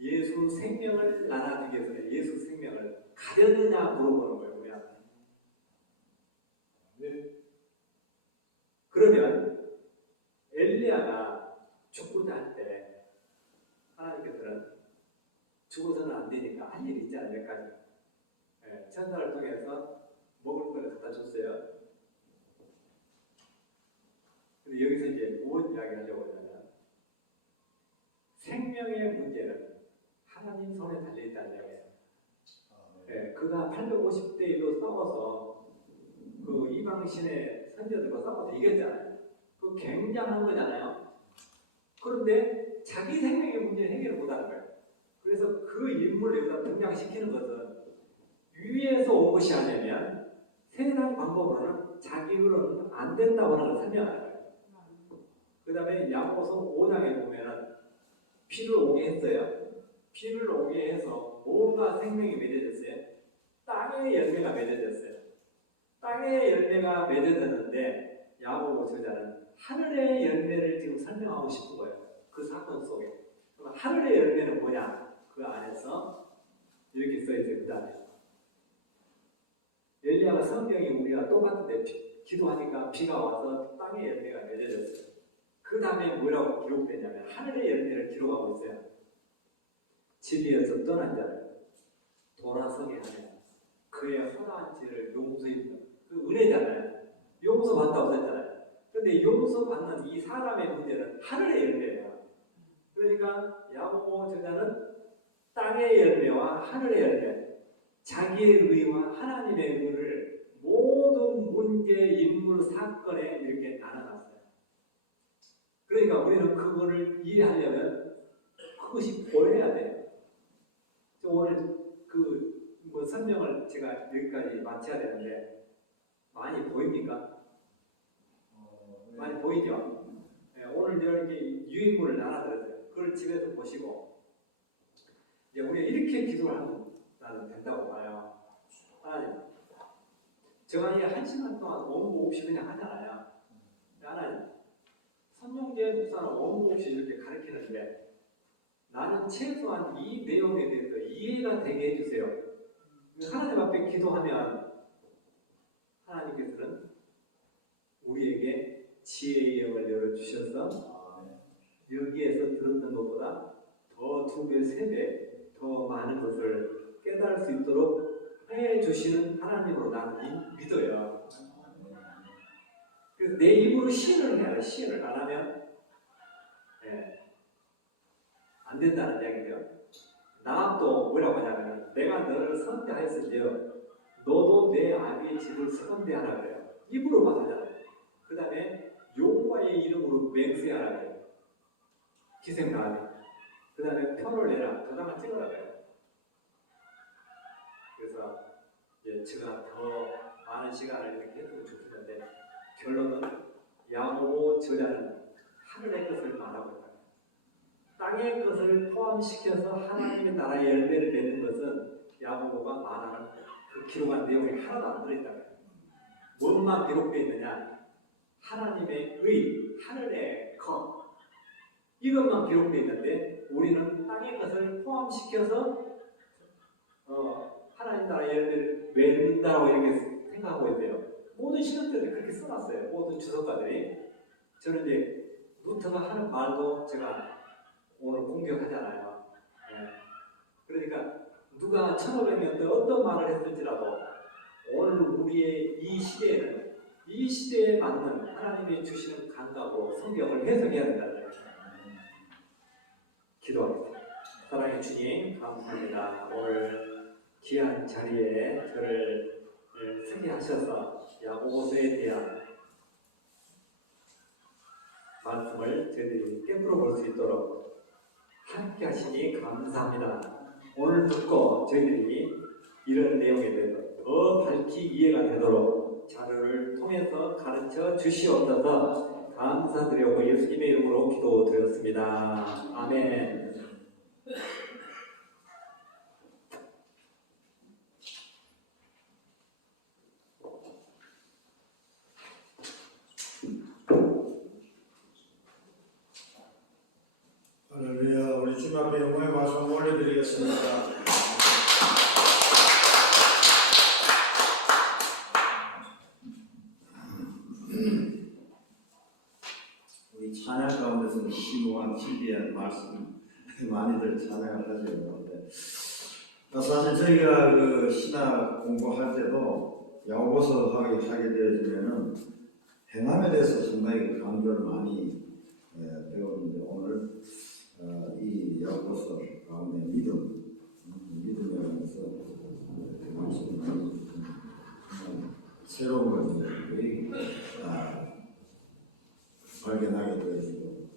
예수 생명을 나눠주기 위해서 예수 생명을 가졌느냐 물어보는 거예요. 우리한테. 네. 그러면 엘리야가 죽고자 할 때 하나님께서는 죽어서는 안 되니까 할 일이 있잖아요. 몇 가지. 네, 천사를 통해서 먹을 거를 갖다 줬어요. 근데 여기서 이제 무엇 이야기 하려고 하냐면 생명의 문제는 하나님 손에 달려있다는 이야기예요. 네, 그가 850대 1로 싸워서 그 이방신의 선조들과 싸워서 이겼잖아요. 그 굉장한 거잖아요. 그런데 자기 생명의 문제는 해결을 못하는 거예요. 그래서 그 인물을 여기다 등장시키는 것은 위에서 온 것이 아니면 세상 방법으로는 자기 의로는 안 된다고 하는 걸 설명하는 거예요. 그 다음에 야고보서 5장에 보면은 피를 오게 했어요. 피를 오게 해서 뭐가 생명이 맺어졌어요? 땅의 열매가 맺어졌어요. 땅의 열매가 맺어졌는데 야고보 저자는 하늘의 열매를 지금 설명하고 싶은 거예요. 그 사건 속에. 그럼 하늘의 열매는 뭐냐? 그 안에서 이렇게 써있어요. 그 다음에 엘리야가 성경이 우리가 똑같은데 기도하니까 비가 와서 땅의 열매가 맺어졌어요. 그 다음에 뭐라고 기록되냐면 하늘의 열매를 기록하고 있어요. 진리에서 떠난 자를 돌아서게 하며 그의 허다한 죄를 용서해 그 은혜잖아요. 용서받다고 했잖아요. 그런데 용서받는 이 사람의 문제는 하늘의 열매예요. 그러니까 야고보 저자는 땅의 열매와 하늘의 열매, 자기의 의와 하나님의 의를 모든 문제, 인물, 사건에 이렇게 나눠놨어요. 그러니까 우리는 그거를 이해하려면 그것이 보여야 돼요. 오늘 뭐 설명을 제가 여기까지 마쳐야 되는데 많이 보입니까? 많이 보이죠? 네, 오늘 이렇게 유인물을 나눠드렸어요. 그걸 집에서 보시고 이제 우리가 이렇게 기도를 하면 나는 된다고 봐요. 하나님, 제가 이 1시간 동안 원고 없이 그냥 하잖아요. 하나님, 선용재 목사는 원고 없이 이렇게 가르치는데 나는 최소한 이 내용에 대해서 이해가 되게 해주세요. 하나님 앞에 기도하면 하나님께서는 우리에게 지혜의 영을 열어주셔서 여기에서 들었던 것보다 더 2배, 3배 더 많은 것을 깨달을 수 있도록 해주시는 하나님으로 나는 믿어요. 그래서 내 입으로 시인을 해야 돼. 시인을 안 하면 안 된다는 이야기죠. 나도 뭐라고 하냐면 내가 너를 선대하였으며 너도 내 아비의 집을 선대하라 그래요. 입으로만 하잖아요. 그 다음에 여호와의 이름으로 맹세하라 그래요. 기생나하네. 그 다음에 표를 내라. 도장을 찍어라 그래요. 그래서 이제 제가 더 많은 시간을 이렇게 해주고 싶은데 결론은 야고보 저자는 하늘의 것을 말하고 있다. 땅의 것을 포함시켜서 하나님의 나라의 열매를 맺는 것은 야고보가 말하는 그 기록한 내용이 하나도 안 들어있다. 무엇만 기록되어 있느냐? 하나님의 의, 하늘의 것 이것만 기록되어 있는데 우리는 땅의 것을 포함시켜서 하나님 나라의 열매를 맺는다고 이렇게 생각하고 있어요. 모든 신학들이 그렇게 써놨어요. 모든 주석가들이. 저는 이제 루터가 하는 말도 제가 오늘 공격하잖아요. 그러니까 누가 1500년 때 어떤 말을 했을지라도 오늘 우리의 이 시대에는 이 시대에 맞는 하나님이 주시는 감각으로 성경을 해석해야 된다는 거예요. 기도합니다. 사랑의 주님 감사합니다. 오늘 귀한 자리에 저를 서게 하셔서 야고보서에 대한 말씀을 저희들이 깨물어 볼 수 있도록 함께 하시니 감사합니다. 오늘 듣고 저희들이 이런 내용에 대해서 더 밝히 이해가 되도록 자료를 통해서 가르쳐 주시옵소서. 감사드리고 예수님의 이름으로 기도드렸습니다. 아멘. 할렐루야. 우리 주님 앞에 영광의 말씀 올려드리겠습니다. 우리 찬양 가운데서 심오한 진리한 말씀 많이들 찬양을 하시는데 사실 저희가 그 신학 공부할 때도 야고보서 하게 되어지면은 행함에 대해서 상당히 강조를 많이 배웠는데 오늘 이 야고보서 가운데 믿음에 관해서 그 말씀을 많이 새로운 것을 거의 발견하게 되어지고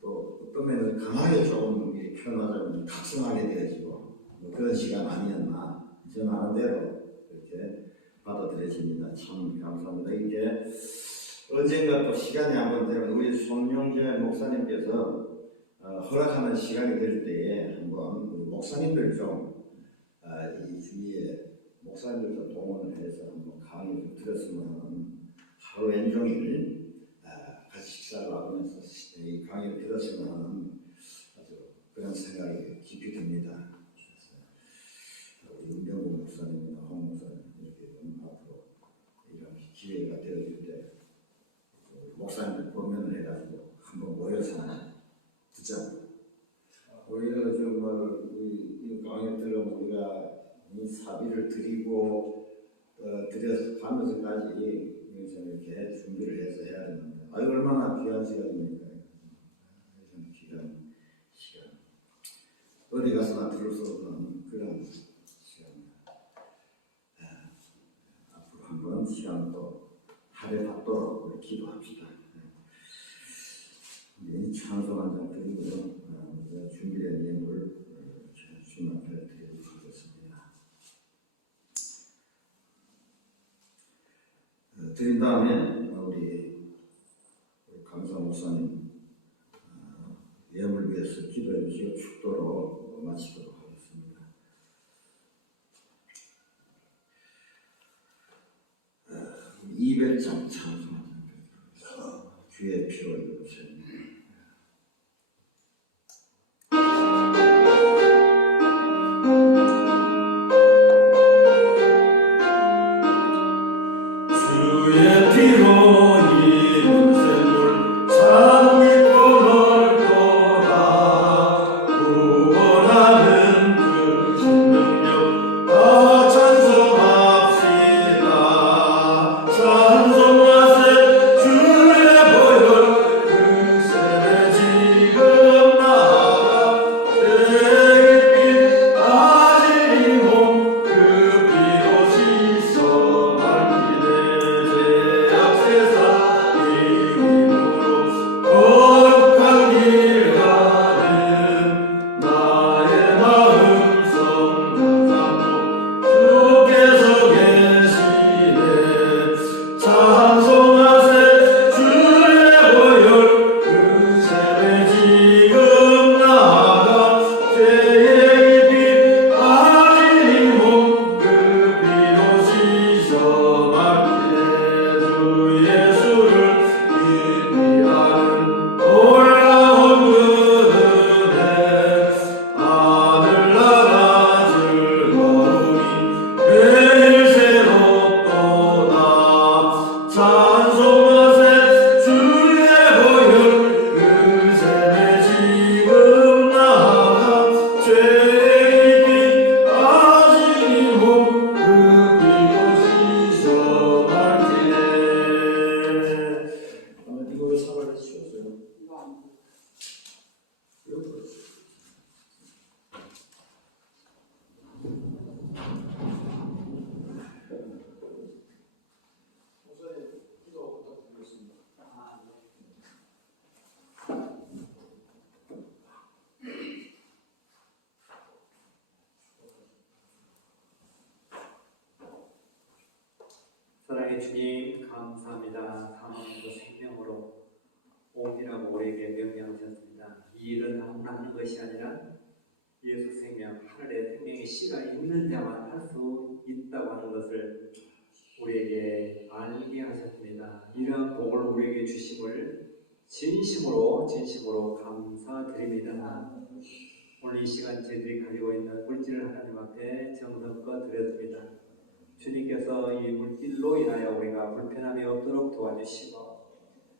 또 강하게 조금 표현하자면 각성하게 되어지고 뭐 그런 시간 아니었나 저는 아는 대로 그렇게 받아들여집니다. 참 감사합니다. 이게 언젠가 또 시간이 한번 되면 우리 송영재 목사님께서 허락하는 시간이 될 때에 한번 우리 목사님들 좀 이 주위에 목사님들 좀 동원을 해서 한번 강의를 좀 들었으면 하는 하루 왼종일 같이 식사를 하면서 이 강의를 들었으면 하는 아주 그런 생각이 깊이 듭니다. 우리 은병구 목사님이나 홍 목사님 이렇게 좀 앞으로 이런 기회가 되어질 때 목사님들 보면을 해가지고 한번 모여서 듣자. 오히려 정말 이 강의를 들으면 우리가 이 사비를 드리고 드려서 가면서까지 이렇게 준비를 해서 해야 되는데 얼마나 귀한 시간입니까? 귀한 시간. 어디 가서나 들을 수 없는 그런 시간입니다. 앞으로 한번 시간도 할애받도록 우리 기도합시다. 이 찬송 한 장 드리고요. 준비된 예물을 주님 앞에 드리도록 하겠습니다. 드린 다음에 우리 강사 목사님 예물 위해서 기도해 주시고 축도로 마치도록 하겠습니다. 이백장 찬송 주의 피로 입으세요. 사랑의 주님 감사합니다. 사망으로 생명으로 옮기라고 우리에게 명령하셨습니다. 이 일은 아무나 하는 것이 아니라 예수 생명, 하늘의 생명의 씨가 있는 자만 할 수 있다고 하는 것을 우리에게 알게 하셨습니다. 이러한 복을 우리에게 주심을 진심으로 감사드립니다. 오늘 이 시간 저희들이 가지고 있는 물질을 하나님 앞에 정성껏 드렸습니다. 주님께서 이 물질로 인하여 우리가 불편함이 없도록 도와주시고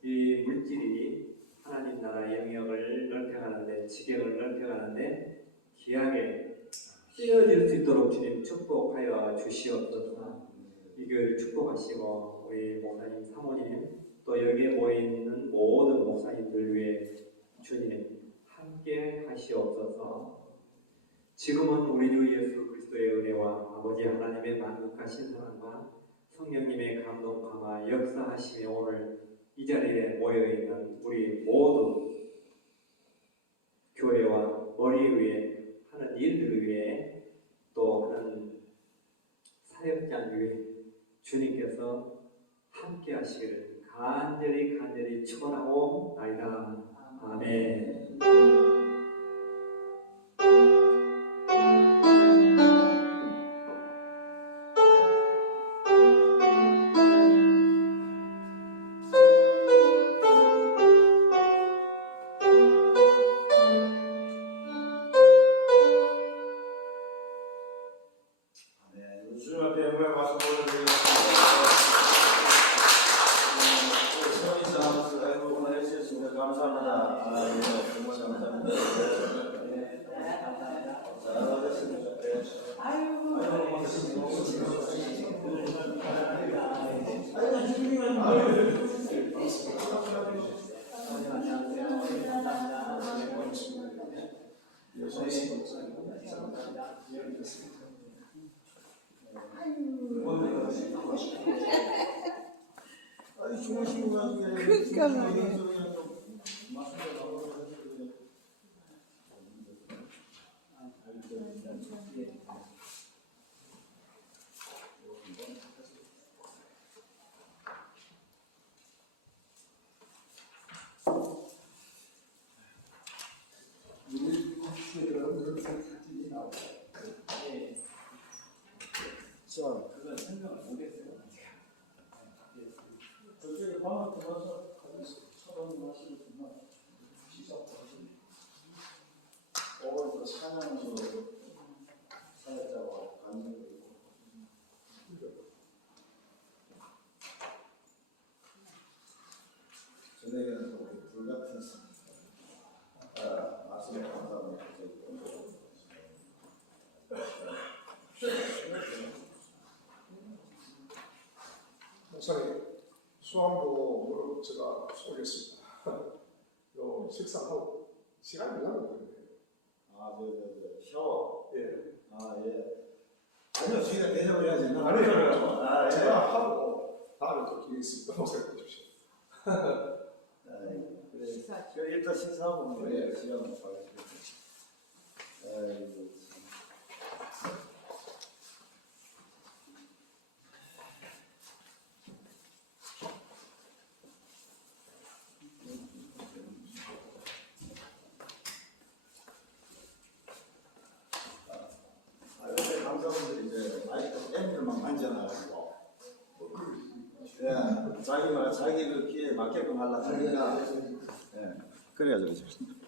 이 물질이 하나님 나라 영역을 넓혀가는데 지경을 넓혀가는데 귀하게 쓰여질 수 있도록 주님 축복하여 주시옵소서. 이 교회를 축복하시고 우리 목사님 사모님 또 여기에 모여있는 모든 목사님들 위해 주님 함께 하시옵소서. 지금은 우리 주 예수 그리스도의 은혜와 아버지 하나님의 만극하신 사랑과 성령님의 감동 강화 역사하시며 오늘 이 자리에 모여있는 우리 모두 교회와 머리 위에 하는 일들 위에 또 하는 사역장 위에 주님께서 함께 하시기를 간절히 축원하고 나이다. 아멘. 네, 주님 앞에 영광의 박수 보내드리겠습니다. 성인 사무소 아이고 오늘 해주셨습니다. 감사합니다. 아, 예, 정말 감사합니다. 네, 잘하셨습니다. 네. 아니 주무신 거 가지고 그건 설명을 못했어요. 저쪽에 방을 들어가서 서방 마시고 시작하시네. 오늘 찬양으로 사역자와 간증도 있고. 저녁에는 또 우리 불같은 말씀에 감사합니다. 목사님, 수강도 제가 쏘겠습니다. 요 식사하고 시간이 얼마나 걸리네요. 샤워. 예. 예. 아니요, 저희가 대접을 해야지. 아니요, 제가 하고 다음에 또 기회 있으니까 목사님 해주십시오. 그래, 일단 식사하고 그래, 시간을 봐야겠다. 아이고, 참. 요새 강사분들이 이제 마이크 앰플 막 만져놔가지고, 자기들 귀에 맞게끔 하려고 하니까, 그래가지고.